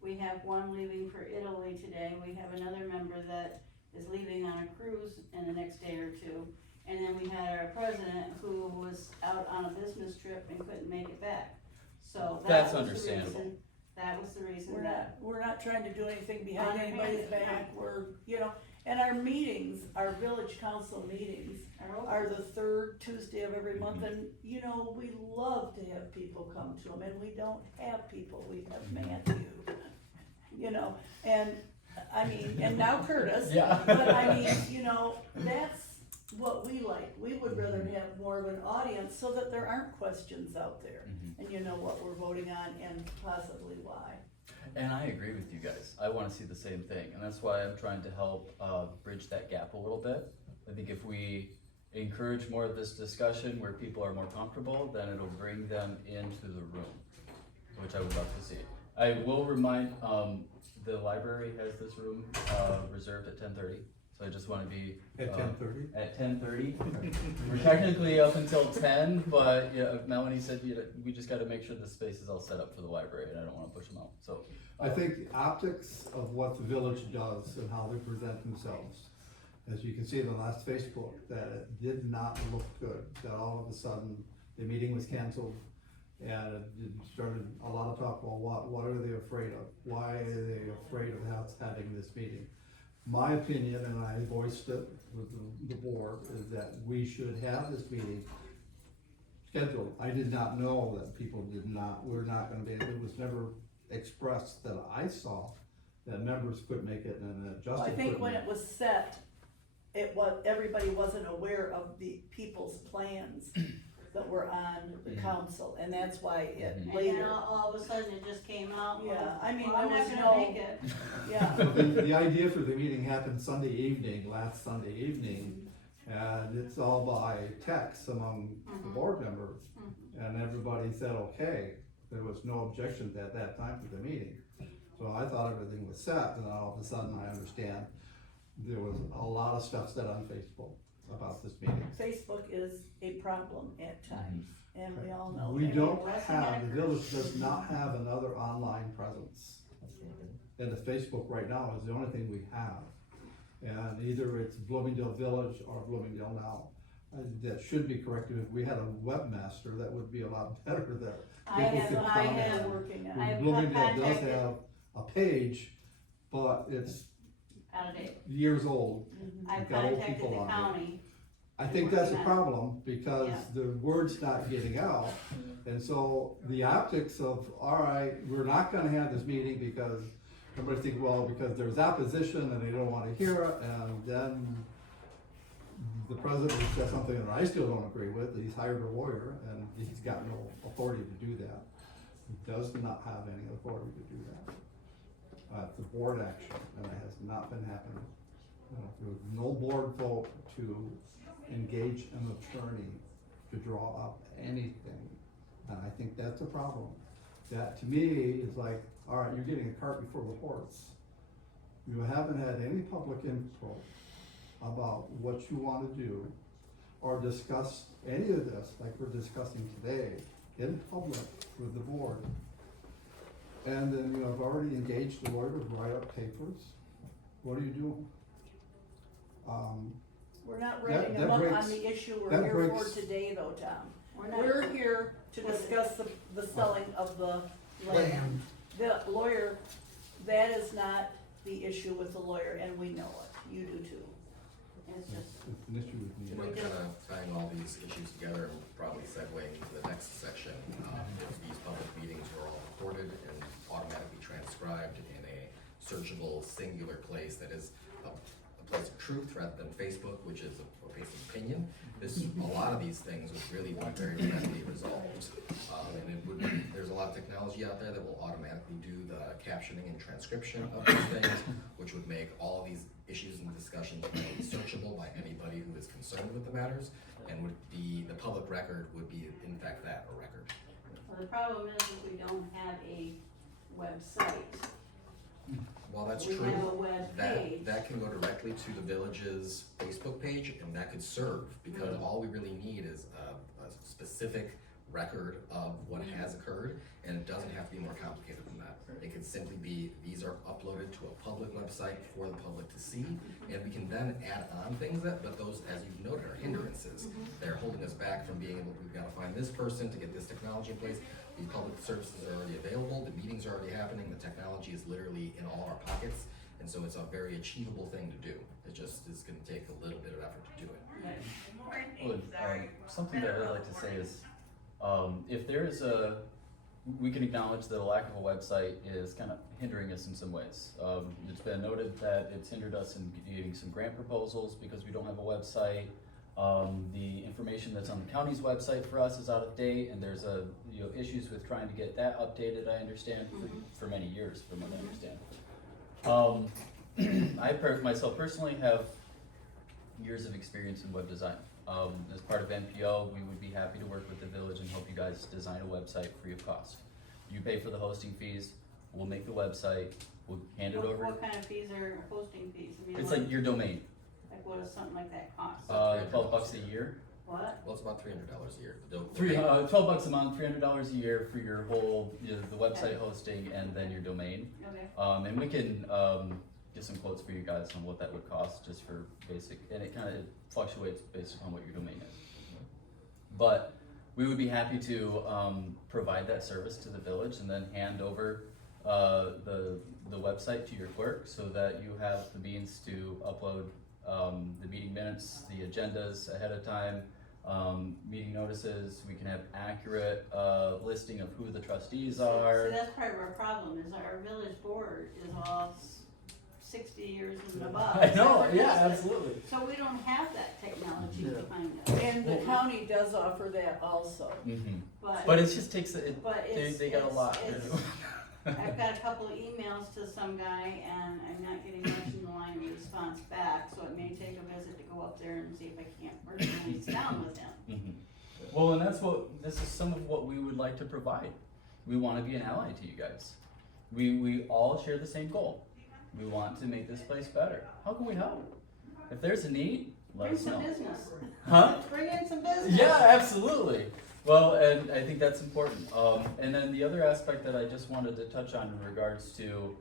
we have one leaving for Italy today, we have another member that is leaving on a cruise in the next day or two. And then we had our president who was out on a business trip and couldn't make it back. So That's that was the understandable. reason, that was the reason We're that. not, we're not trying to do anything behind anybody's Underhanded, back, we're, you know, and our meetings, our village council meetings Are are the third Tuesday of every month, and, you know, we love to have people come to them, and we don't have people, we have Matthew, you know, and, I mean, and now Curtis. Yeah. But I mean, you know, that's what we like, we would rather have more of an audience, so that there aren't questions out there, Mhm. and you know what we're voting on, and possibly why. And I agree with you guys. I wanna see the same thing, and that's why I'm trying to help, bridge that gap a little bit. I think if we encourage more of this discussion where people are more comfortable, then it'll bring them into the room, which I would love to see. I will remind, the library has this room, reserved at 10:30, so I just wanna be. At 10:30? At 10:30. We're technically up until 10, but, yeah, Melanie said, we just gotta make sure the space is all set up for the library, and I don't wanna push them out, so. I think the optics of what the village does and how they present themselves, as you can see in the last Facebook, that it did not look good, that all of a sudden, the meeting was canceled, and it started a lot of talk, well, what are they afraid of? Why are they afraid of having this meeting? My opinion, and I voiced it with the board, is that we should have this meeting scheduled. I did not know that people were not gonna be, it was never expressed that I saw that members couldn't make it and that Well, Justin I couldn't. think when it was set, everybody wasn't aware of the people's plans that were on the council, and that's why it And later, then all of a sudden it just came out. well, Yeah, I mean, well, I'm there not was gonna no- make it. yeah. The idea for the meeting happened last Sunday evening, and it's all by text among the Mhm. board members. Mhm. And everybody said, okay, there was no objections at that time to the meeting. So I thought everything was set, and all of a sudden I understand there was a lot of stuff said on Facebook about this meeting. Facebook is a problem at times, and we all know We that. don't Blessing have, and the a village does not have another online presence. And the Facebook right now is the only thing we have. And either it's Bloomingdale Village or Bloomingdale Now. That should be corrected. If we had a webmaster, that would be a lot better that I people have- could I comment. have- They're working on I it. have Bloomingdale does contacted- have a page, but it's Out of date. years old. Mhm. I've got old contacted people the on it. county I think that's a Yeah. problem, because Yeah. the word's not getting out. And so the optics of, all right, we're not gonna have this meeting because everybody thinks, well, because there's opposition and they don't wanna hear it, and then the president says something that I still don't agree with, he's hired a lawyer, and he's got no authority to do that. He does not have any authority to do that. It's a board action, and it has not been happening. There was no board vote to engage an attorney to draw up anything, and I think that's a problem. That, to me, is like, all right, you're getting a cart before the horse. You haven't had any public input about what you wanna do, or discuss any of this, like we're discussing today, in public with the board. And then, I've already engaged the lawyer to write up papers. What are you doing? We're not That- writing that them up on breaks- the issue we're that here for breaks- today though, Tom. We're not- We're here to discuss the selling of the land. Land. The lawyer, that is not the issue with the lawyer, and we know it, you do too. It's just, It's an issue with You me. know, kind of tying all these issues together and probably segueing into the next section, if these public meetings are all recorded and automatically transcribed in a searchable, singular place that is a place of truth rather than Facebook, which is a place of opinion. A lot of these things would really be very readily resolved. And it would, there's a lot of technology out there that will automatically do the captioning and transcription of these things, which would make all of these issues and discussions really searchable by anybody who is concerned with the matters, and would be, the public record would be in fact that, a record. well, the problem is that we don't have a website. While that's We true, have a web page. that can go directly to the village's Facebook page, and that could serve, because all we really need is a specific record of what has occurred, and it doesn't have to be more complicated than that. It could simply be, these are uploaded to a public website for the public to see, and we can then add on things but those, as you've noted, are hindrances. They're holding us back from being able, we've gotta find this person to get this technology in place. These public services are already available, the meetings are already happening, the technology is literally in all our pockets, and so it's a very achievable thing to do. It just is gonna take a little bit of effort to do it. Right. Well, something that I'd like to say is, if there is we can acknowledge that a lack of a website is kind of hindering us in some ways. It's been noted that it's hindered us in getting some grant proposals because we don't have a website. The information that's on the county's website for us is out of date, and there's issues with trying to get that updated, I understand, for many years, from what I understand. I myself personally have years of experience in web design. As part of NPO, we would be happy to work with the village and help you guys design a website free of cost. You pay for the hosting fees, we'll make the website, we'll hand it over. What kind of fees are hosting fees? I mean, It's what- like your domain, Like what does something like that cost? $12 a year. What? Well, it's about $300 a year. The $12 a month, $300 a year for your whole, the website hosting and then your domain. Okay. And we can, get some quotes for you guys on what that would cost, just for basic, and it kind of fluctuates based upon what your domain is. But we would be happy to, provide that service to the village and then hand over, the website to your clerk so that you have the means to upload, the meeting minutes, the agendas ahead of time, meeting notices. We can have accurate, listing of who the trustees are. So that's part of our problem, is our village board is all 60 years and above. I know, Never yeah, used it. absolutely. So we don't have that technology Yeah. behind us. And the county does offer that also. But it just takes, But it's, they got a lot to it's- do. I've got a couple of emails to some guy and I'm not getting much in the line of response back, so it may take a visit to go up there and see if I can't personally sit down with him. Well, and this is some of what we would like to provide. We wanna be an ally to you guys. We all share the same goal. We want to make this place better. How can we help? If there's a need, let Bring us know. some business. Huh? Bring in some business. Yeah, absolutely. Well, and I think that's important. And then the other aspect that I just wanted to touch on in regards to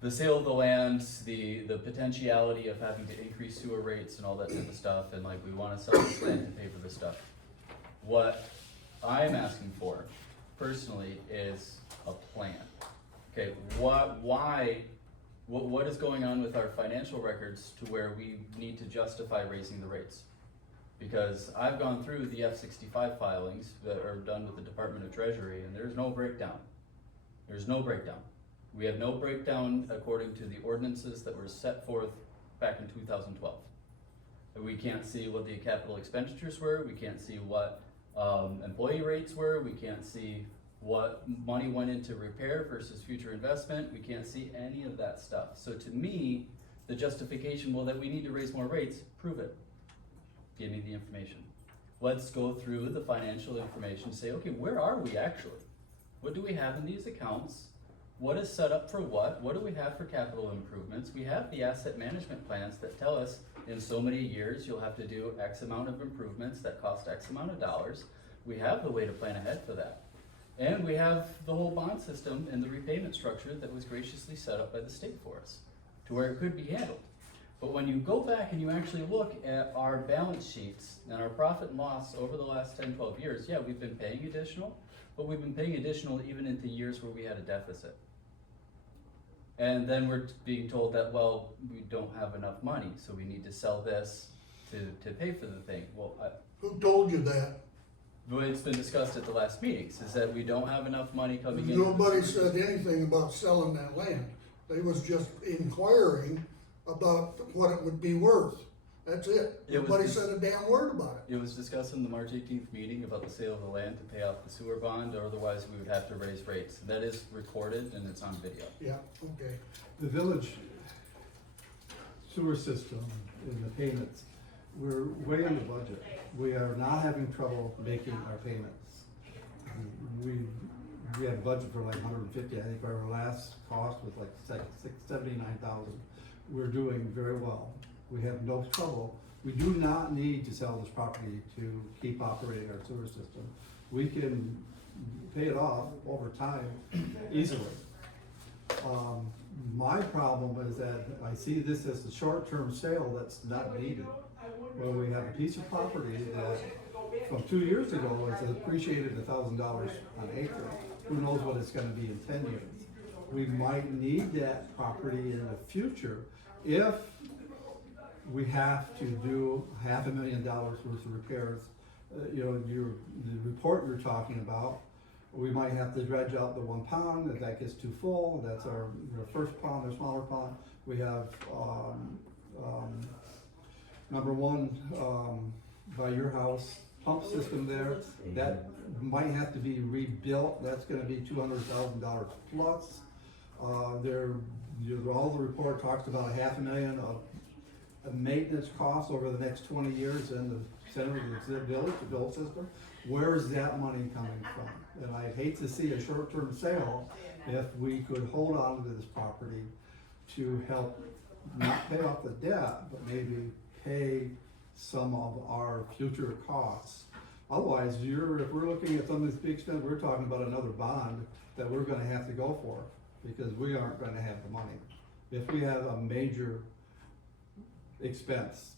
the sale of the land, the potentiality of having to increase sewer rates and all that type of stuff, and like we wanna sell this land to pay for this stuff. What I'm asking for personally is a plan. Okay, what is going on with our financial records to where we need to justify raising the rates? Because I've gone through the F-65 filings that are done with the Department of Treasury, and there's no breakdown. There's no breakdown. We have no breakdown according to the ordinances that were set forth back in 2012. And we can't see what the capital expenditures were, we can't see what employee rates were, we can't see what money went into repair versus future investment, we can't see any of that stuff. So to me, the justification, well, that we need to raise more rates, prove it. Give me the information. Let's go through the financial information, say, okay, where are we actually? What do we have in these accounts? What is set up for what? What do we have for capital improvements? We have the asset management plans that tell us in so many years you'll have to do X amount of improvements that cost X amount of dollars. We have the way to plan ahead for that. And we have the whole bond system and the repayment structure that was graciously set up by the state for us to where it could be handled. But when you go back and you actually look at our balance sheets and our profit and loss over the last 10, 12 years, yeah, we've been paying additional, but we've been paying additional even into years where we had a deficit. And then we're being told that, well, we don't have enough money, so we need to sell this to pay for the thing. Well, Who told you that? but it's been discussed at the last meetings, is that we don't have enough money coming in. Nobody said anything about selling that land. They was just inquiring about what it would be worth. That's it. It was Nobody dis- said a damn word about it. It was discussed in the March 18th meeting about the sale of the land to pay off the sewer bond, or otherwise we would have to raise rates. That is recorded and it's on video. Yeah, okay. The village sewer system and the payments, we're way under budget. We are not having trouble making our payments. We had a budget for like 150, I think our last cost was like 79,000. We're doing very well. We have no trouble. We do not need to sell this property to keep operating our sewer system. We can pay it off over time easily. My problem is that I see this as a short-term sale that's not needed. When we have a piece of property that from 2 years ago was appreciated $1,000 an acre, who knows what it's gonna be in 10 years. We might need that property in the future if we have to do $500,000 worth of repairs. The report you're talking about, we might have to dredge out the one pond, if that gets too full, that's our first pond, or smaller pond. We have, number one, by your house, pump system there, that might have to be rebuilt, that's gonna be $200,000 plus. All the report talks about $500,000 of maintenance costs over the next 20 years in the center of the village, the bill system. Where is that money coming from? And I'd hate to see a short-term sale if we could hold on to this property to help not pay off the debt, but maybe pay some of our future costs. Otherwise, if we're looking at some of these big spends, we're talking about another bond that we're gonna have to go for, because we aren't gonna have the money. If we have a major expense.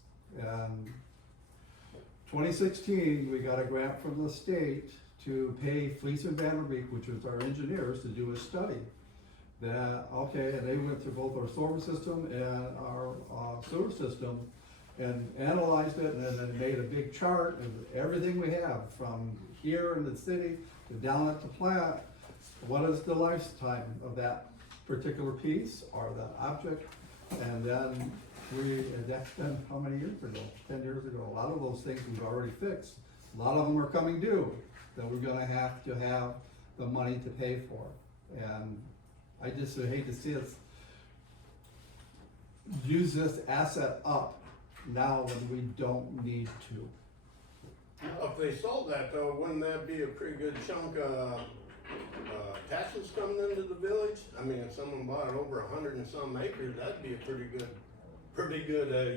2016, we got a grant from the state to pay Fleece and Vanderbeek, which was our engineers, to do a study. And they went through both our storm system and our sewer system and analyzed it, and then made a big chart of everything we have from here in the city to down at the plant. What is the lifetime of that particular piece or the object? And then that's been how many years ago? 10 years ago. A lot of those things we've already fixed. A lot of them are coming due that we're gonna have to have the money to pay for. And I just hate to see us use this asset up now when we don't need to. If they sold that though, wouldn't that be a pretty good chunk of taxes coming into the village? I mean, if someone bought it over 100 and some acres, that'd be a pretty good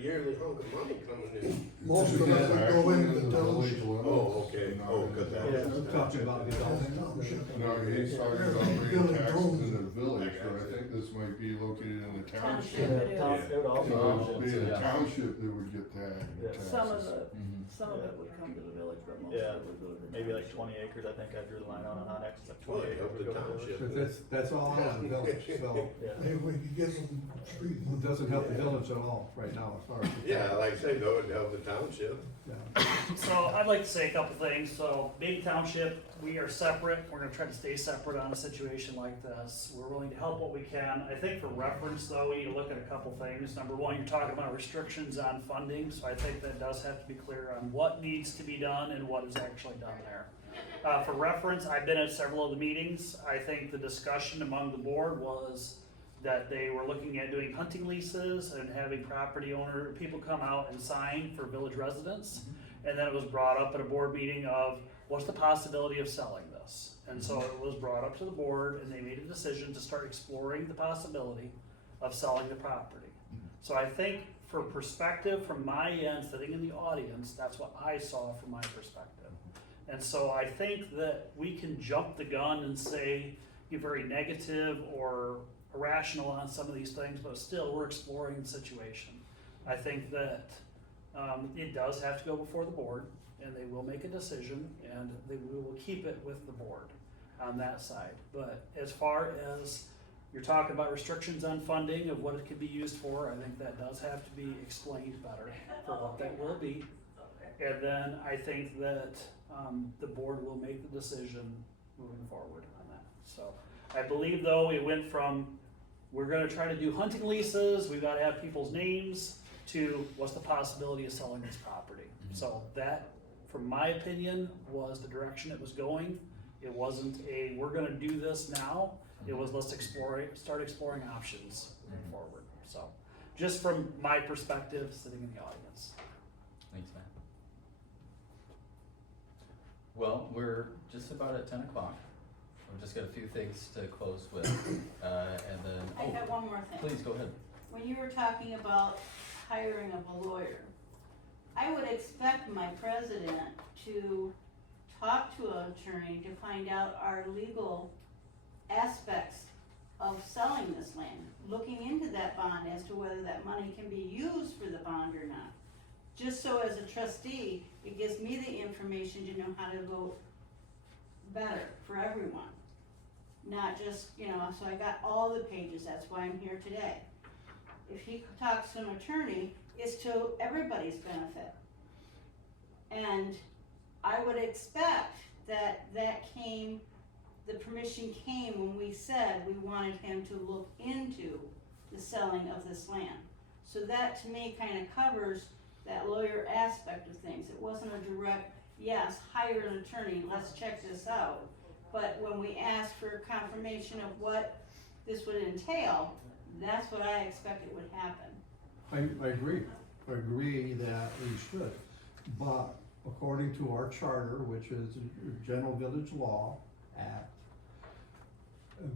yearly hunk of money coming in. Most of it would go into the village township. limits. Oh, okay. Oh, 'cause that was- I'm talking about development. No, he's talking about bringing taxes in the village, but I think this might be located in the township. It is. It would all be So it'd be the Yeah. township that would get taxed. Yeah. Some of it would come to the village, but most of Yeah. it would go to the Maybe town. like 20 acres, I think I drew the line on Onyx, it's like Well, 20 it acres. helped would the go to village. township. That's all in the village, so Yeah. Maybe we could get some street. it doesn't help the village at all right now as far as. Yeah, like I say, though, it'd help the township. Yeah. So I'd like to say a couple things. So Baby Township, we are separate. We're gonna try to stay separate on a situation like this. We're willing to help what we can. I think for reference though, we need to look at a couple things. Number one, you're talking about restrictions on funding, so I think that does have to be clear on what needs to be done and what is actually done there. For reference, I've been at several of the meetings. I think the discussion among the board was that they were looking at doing hunting leases and having property owner, people come out and sign for village residents. And then it was brought up at a board meeting of, what's the possibility of selling this? And so it was brought up to the board and they made a decision to start exploring the possibility of selling the property. So I think for perspective from my end, sitting in the audience, that's what I saw from my perspective. And so I think that we can jump the gun and say, you're very negative or irrational on some of these things, but still we're exploring the situation. I think that it does have to go before the board and they will make a decision and we will keep it with the board on that side. But as far as you're talking about restrictions on funding of what it could be used for, I think that does have to be explained better for what that will be. And then I think that the board will make the decision moving forward on that. So I believe though it went from, we're gonna try to do hunting leases, we've gotta have people's names, to what's the possibility of selling this property. So that, from my opinion, was the direction it was going. It wasn't a, we're gonna do this now, it was let's start exploring options moving forward. So, just from my perspective, sitting in the audience. Thanks, Matt. Well, we're just about at 10 o'clock. We've just got a few things to close with, and then, I have one more thing. please go ahead. When you were talking about hiring of a lawyer, I would expect my president to talk to an attorney to find out our legal aspects of selling this land, looking into that bond as to whether that money can be used for the bond or not. Just so as a trustee, it gives me the information to know how to vote better for everyone. Not just, so I got all the pages, that's why I'm here today. If he talks to an attorney, it's to everybody's benefit. And I would expect that the permission came when we said we wanted him to look into the selling of this land. So that to me kind of covers that lawyer aspect of things. It wasn't a direct, yes, hire an attorney, let's check this out. But when we asked for confirmation of what this would entail, that's what I expected would happen. I agree that we should, but according to our charter, which is General Village Law Act, the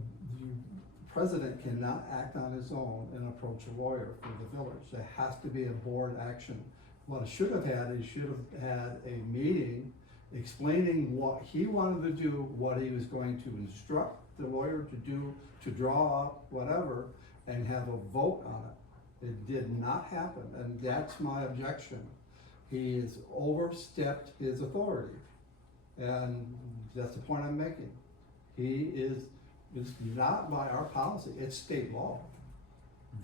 president cannot act on his own and approach a lawyer for the village. There has to be a board action. What it should have had, he should have had a meeting explaining what he wanted to do, what he was going to instruct the lawyer to do, to draw up, whatever, and have a vote on it. It did not happen, and that's my objection. He has overstepped his authority, and that's the point I'm making. It's not by our policy, it's state law.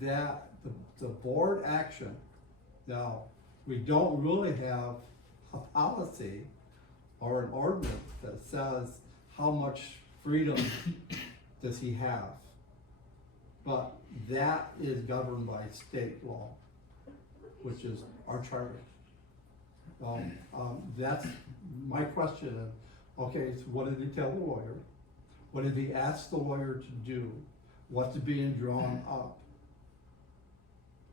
That the board action, now, we don't really have a policy or an ordinance that says how much freedom does he have. But that is governed by state law, which is our charter. That's my question. Okay, so what did he tell the lawyer? What did he ask the lawyer to do? What's being drawn up?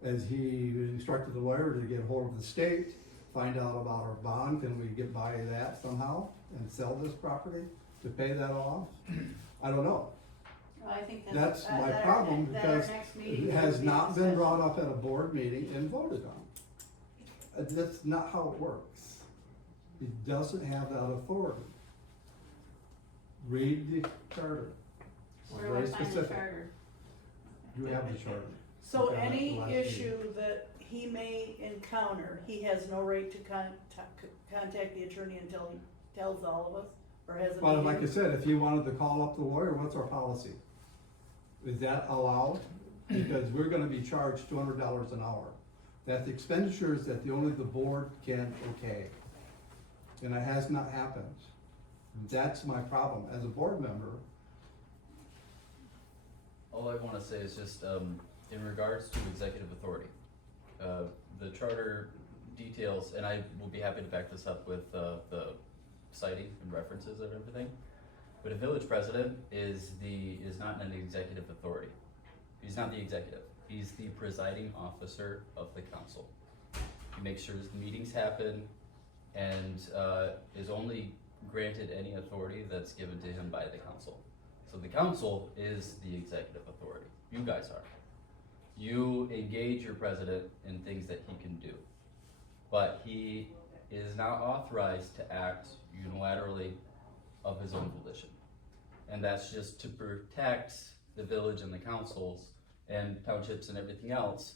As he instructed the lawyer to get hold of the state, find out about our bond, can we get by that somehow and sell this property to pay that off? I don't know. Well, I think That's my problem, because it has not been brought up at a board meeting and voted on. That's not how it works. It doesn't have that authority. Read the charter. It's Where do I very find the specific. charter? You have the charter. So Okay, any last issue meeting. that he may encounter, he has no right to contact the attorney until tells all of us, or has a Well, meeting? like I said, if you wanted to call up the lawyer, what's our policy? Is that allowed? Because we're gonna be charged $200 an hour. That's expenditures that only the board can okay. And it has not happened. That's my problem. As a board member, All I wanna say is just, in regards to executive authority, the charter details, and I will be happy to back this up with, the citing and references and everything. But a village president is not an executive authority. He's not the executive. He's the presiding officer of the council. He makes sure the meetings happen and, is only granted any authority that's given to him by the council. So the council is the executive authority. You guys are. You engage your president in things that he can do. But he is not authorized to act unilaterally of his own volition. And that's just to protect the village and the councils and townships and everything else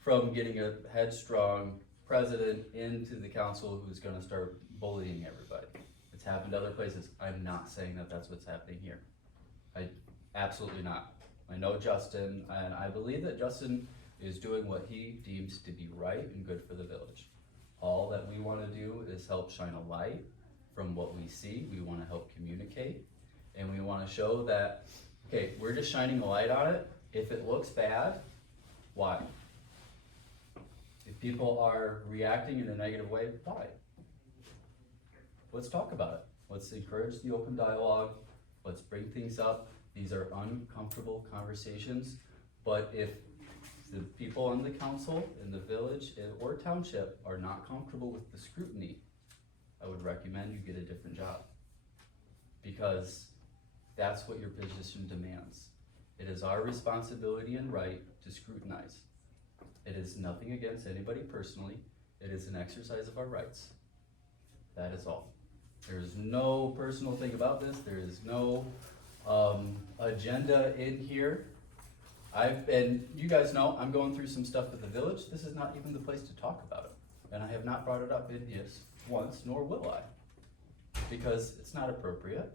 from getting a headstrong president into the council who's gonna start bullying everybody. It's happened other places. I'm not saying that that's what's happening here. Absolutely not. I know Justin, and I believe that Justin is doing what he deems to be right and good for the village. All that we wanna do is help shine a light from what we see. We wanna help communicate, and we wanna show that, okay, we're just shining a light on it. If it looks bad, why? If people are reacting in a negative way, why? Let's talk about it. Let's encourage the open dialogue. Let's bring things up. These are uncomfortable conversations, but if the people on the council, in the village, or township are not comfortable with the scrutiny, I would recommend you get a different job. Because that's what your position demands. It is our responsibility and right to scrutinize. It is nothing against anybody personally. It is an exercise of our rights. That is all. There is no personal thing about this. There is no agenda in here. You guys know, I'm going through some stuff with the village. This is not even the place to talk about it. And I have not brought it up in this once, nor will I. Because it's not appropriate.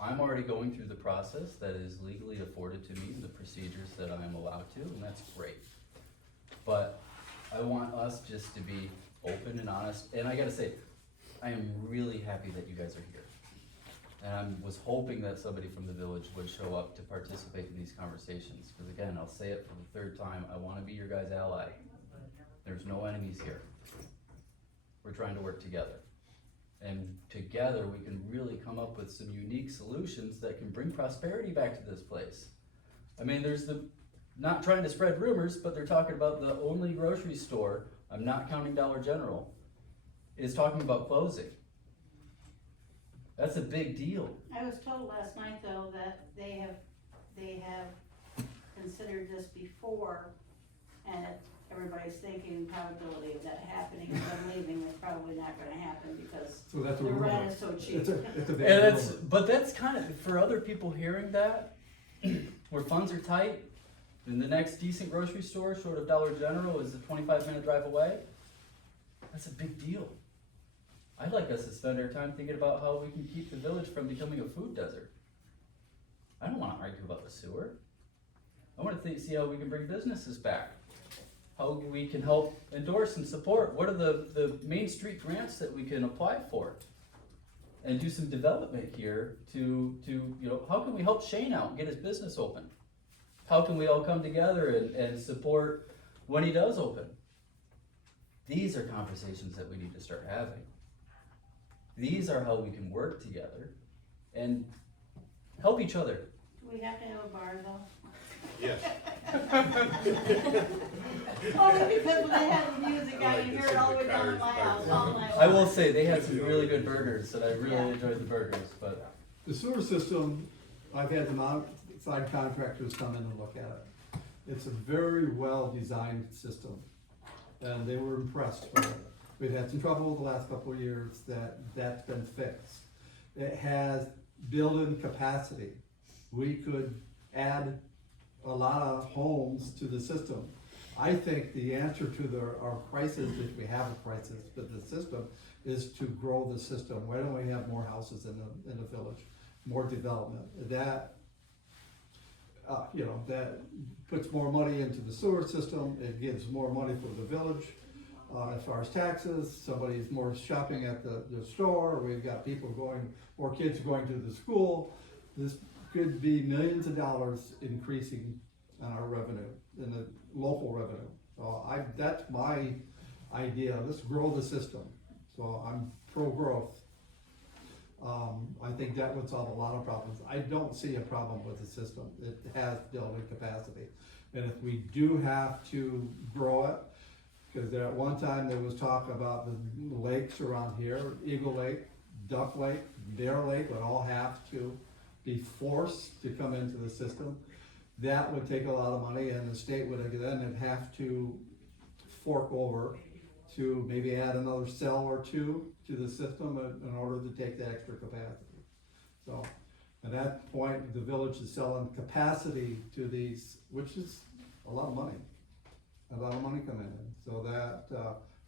I'm already going through the process that is legally afforded to me, the procedures that I am allowed to, and that's great. But I want us just to be open and honest, and I gotta say, I am really happy that you guys are here. And I was hoping that somebody from the village would show up to participate in these conversations, because again, I'll say it for the third time, I wanna be your guys' ally. There's no enemies here. We're trying to work together. And together, we can really come up with some unique solutions that can bring prosperity back to this place. I mean, there's not trying to spread rumors, but they're talking about the only grocery store, I'm not counting Dollar General, is talking about closing. That's a big deal. I was told last night though that they have considered this before, and everybody's thinking probability of that happening, and them leaving is probably not gonna happen because so that's a the rumor. rent is so cheap. It's a big And rumor. but that's kind of, for other people hearing that, where funds are tight, and the next decent grocery store short of Dollar General is a 25-minute drive away, that's a big deal. I'd like us to spend our time thinking about how we can keep the village from becoming a food desert. I don't wanna argue about the sewer. I wanna see how we can bring businesses back. How we can help endorse and support. What are the Main Street grants that we can apply for? And do some development here to how can we help Shane out and get his business open? How can we all come together and support when he does open? These are conversations that we need to start having. These are how we can work together and help each other. Do we have to have a bar though? Yes. Only because when they had the music, I could hear it all the way down to my house all night long. I will say, they had some really good burgers, and I really Yeah. enjoyed the burgers, but The sewer system, I've had some outside contractors come in and look at it. It's a very well-designed system, and they were impressed with it. We've had some trouble the last couple of years that's been fixed. It has built-in capacity. We could add a lot of homes to the system. I think the answer to our crisis, if we have a crisis with the system, is to grow the system. Why don't we have more houses in the village, more development? That, that puts more money into the sewer system, it gives more money for the village. As far as taxes, somebody's more shopping at the store, we've got more kids going to the school. This could be millions of dollars increasing on our revenue, in the local revenue. So that's my idea, let's grow the system. So I'm pro-growth. I think that would solve a lot of problems. I don't see a problem with the system. It has building capacity. And if we do have to grow it, because at one time there was talk about the lakes around here, Eagle Lake, Duck Lake, Bear Lake would all have to be forced to come into the system. That would take a lot of money, and the state would then have to fork over to maybe add another cell or two to the system in order to take the extra capacity. So at that point, the village is selling capacity to these, which is a lot of money coming in. So that,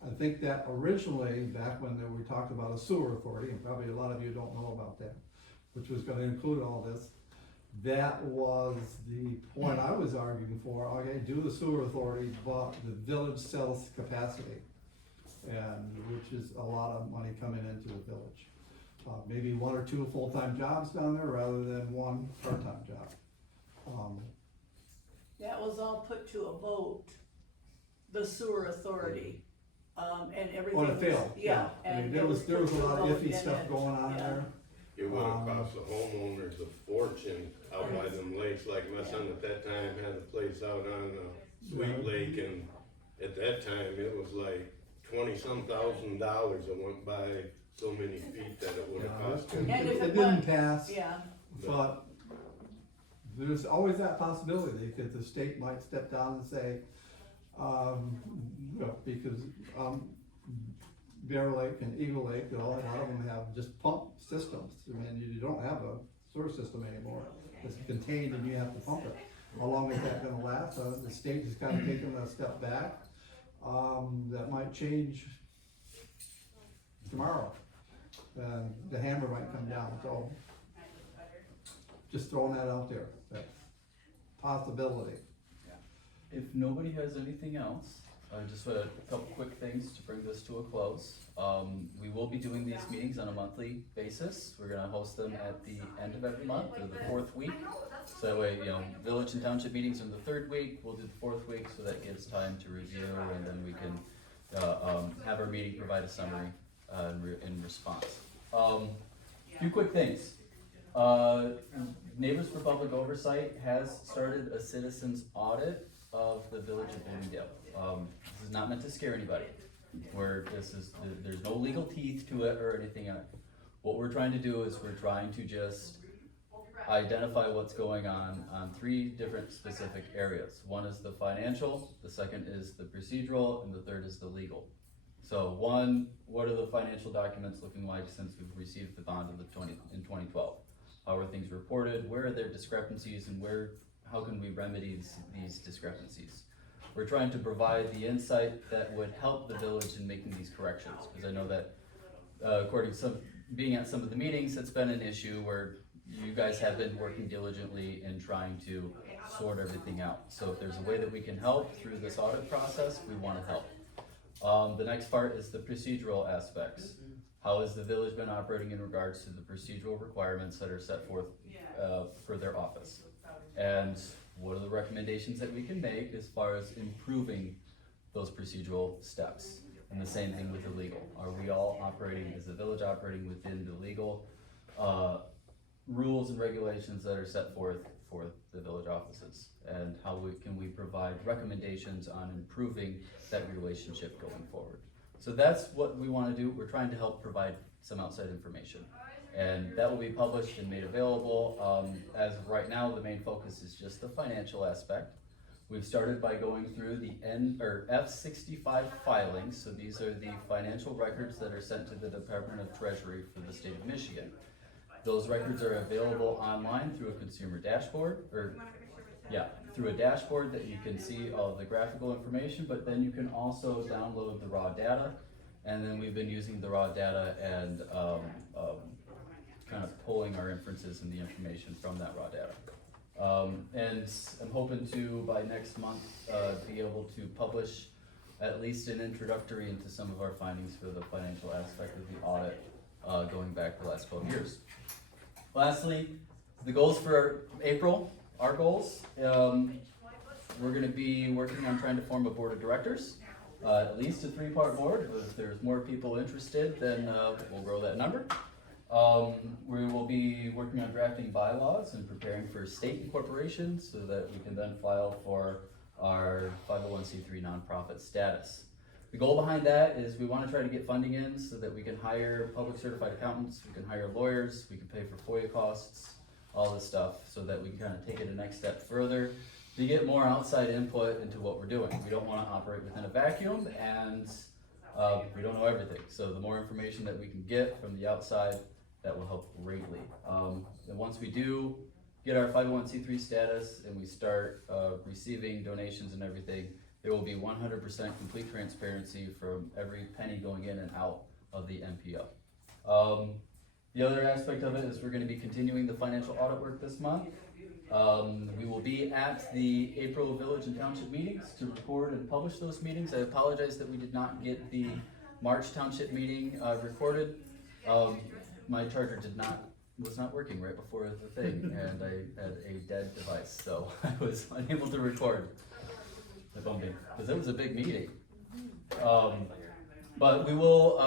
I think that originally, back when we talked about a sewer authority, and probably a lot of you don't know about that, which was gonna include all this, that was the point I was arguing for. Okay, do the sewer authority, but the village sells capacity, and which is a lot of money coming into the village. Maybe 1 or 2 full-time jobs down there rather than 1 part-time job. That was all put to a vote, the sewer authority, and everything. Well, it failed, Yeah. I mean, and there it was put a to lot of vote, iffy and stuff it- going on yeah. there. It would have cost the homeowners a fortune out by them lakes, like my son at that time had a place out on Sweet Lake, and at that time, it was like $20-some thousand that went by so many feet that it would have cost him. And if It it didn't went- pass, Yeah, but there's always that possibility that the state might step down and say, because Bear Lake and Eagle Lake, a lot of them have just pump systems. I mean, you don't have a sewer system anymore. It's contained and you have to pump it. How long is that gonna last? The state is kind of taking a step back. That might change tomorrow. The hammer might come down, so just throwing that out there, that's possibility. If nobody has anything else, just a couple quick things to bring this to a close. We will be doing these meetings on a monthly basis. We're gonna host them at the end of every month, or the 4th week. So that way, village and township meetings in the 3rd week, we'll do the 4th week, so that gives time to review, and then we can have our meeting provide a summary in response. Few quick things. Neighbors for Public Oversight has started a citizens audit of the village of Bloomingdale. This is not meant to scare anybody, there's no legal teeth to it or anything. What we're trying to do is we're trying to just identify what's going on 3 different specific areas. One is the financial, the second is the procedural, and the third is the legal. So one, what are the financial documents looking like since we've received the bond in 2012? How are things reported? Where are there discrepancies, and how can we remedy these discrepancies? We're trying to provide the insight that would help the village in making these corrections, because I know that according to being at some of the meetings, it's been an issue where you guys have been working diligently in trying to sort everything out. So if there's a way that we can help through this audit process, we want to help. The next part is the procedural aspects. How has the village been operating in regards to the procedural requirements that are set forth for their office? And what are the recommendations that we can make as far as improving those procedural steps? And the same thing with the legal. Are we all operating, is the village operating within the legal rules and regulations that are set forth for the village offices? And how can we provide recommendations on improving that relationship going forward? So that's what we want to do. We're trying to help provide some outside information. And that will be published and made available. As of right now, the main focus is just the financial aspect. We've started by going through the F-65 filings. So these are the financial records that are sent to the Department of Treasury for the state of Michigan. Those records are available online through a consumer dashboard, through a dashboard that you can see all the graphical information, but then you can also download the raw data and then we've been using the raw data and kind of pulling our inferences and the information from that raw data. And I'm hoping to, by next month, be able to publish at least an introductory into some of our findings for the financial aspect of the audit, going back the last 12 years. Lastly, the goals for April, our goals. We're gonna be working on trying to form a board of directors, at least a 3-part board. If there's more people interested, then we'll grow that number. We will be working on drafting bylaws and preparing for state incorporation so that we can then file for our 501c3 nonprofit status. The goal behind that is we want to try to get funding in so that we can hire public certified accountants, we can hire lawyers, we can pay for FOIA costs, all this stuff, so that we can kind of take it a next step further to get more outside input into what we're doing. We don't want to operate within a vacuum, and we don't know everything. So the more information that we can get from the outside, that will help greatly. And once we do get our 501c3 status and we start receiving donations and everything, there will be 100% complete transparency from every penny going in and out of the MPO. The other aspect of it is we're going to be continuing the financial audit work this month. We will be at the April Village and Township meetings to record and publish those meetings. I apologize that we did not get the March Township meeting recorded. My charger was not working right before the thing, and I had a dead device, so I was unable to record the bumping, because it was a big meeting. But we will,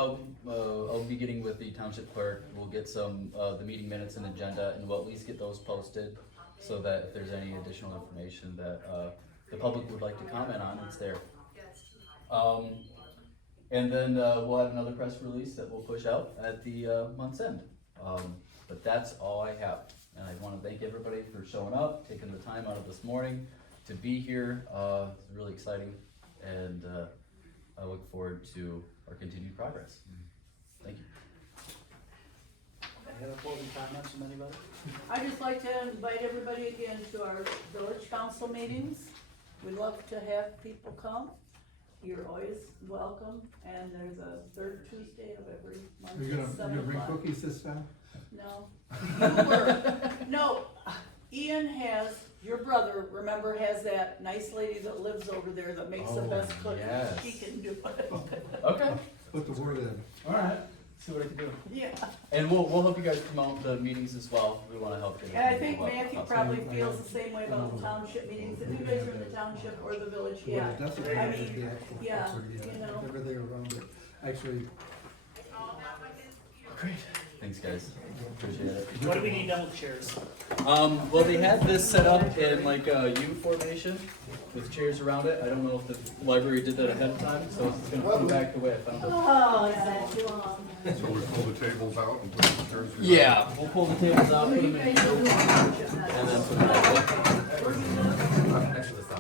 I'll be getting with the township clerk, we'll get some, the meeting minutes and agenda, and we'll at least get those posted, so that if there's any additional information that, the public would like to comment on, it's there. And then, we'll have another press release that we'll push out at the, month's end. But that's all I have, and I wanna thank everybody for showing up, taking the time out of this morning to be here. It's really exciting, and, I look forward to our continued progress. Thank you. Any other closing comments from anybody? I'd just like to invite everybody again to our village council meetings. We love to have people come. You're always welcome, and there's a third Tuesday of every month You're gonna, at you're 7 gonna bring o'clock. cookies this time? No, you were, no, Ian has, your brother, remember, has that nice lady that lives over there that makes the Oh, best cookies. yes. She can do it. Okay, Put the word in. alright, see what I can do. Yeah, And we'll help you guys promote the meetings as well, we wanna help get. and I think everything Matthew up. probably feels the same way about the township meetings. If you guys are in the township or the village, Well, yeah. that's what I it is, mean, the actual yeah, property, you know. everything around it. Actually, Great, thanks guys, appreciate it. What do we need done with chairs? Well, they had this set up in like a U formation with chairs around it. I don't know if the library did that ahead of time, so it's gonna come back the way I found it. Oh, is that too long? So we pull the tables out and put the chairs behind? Yeah, we'll pull the tables out, put them You in, guys and do the township, then put them back. Actually, that's not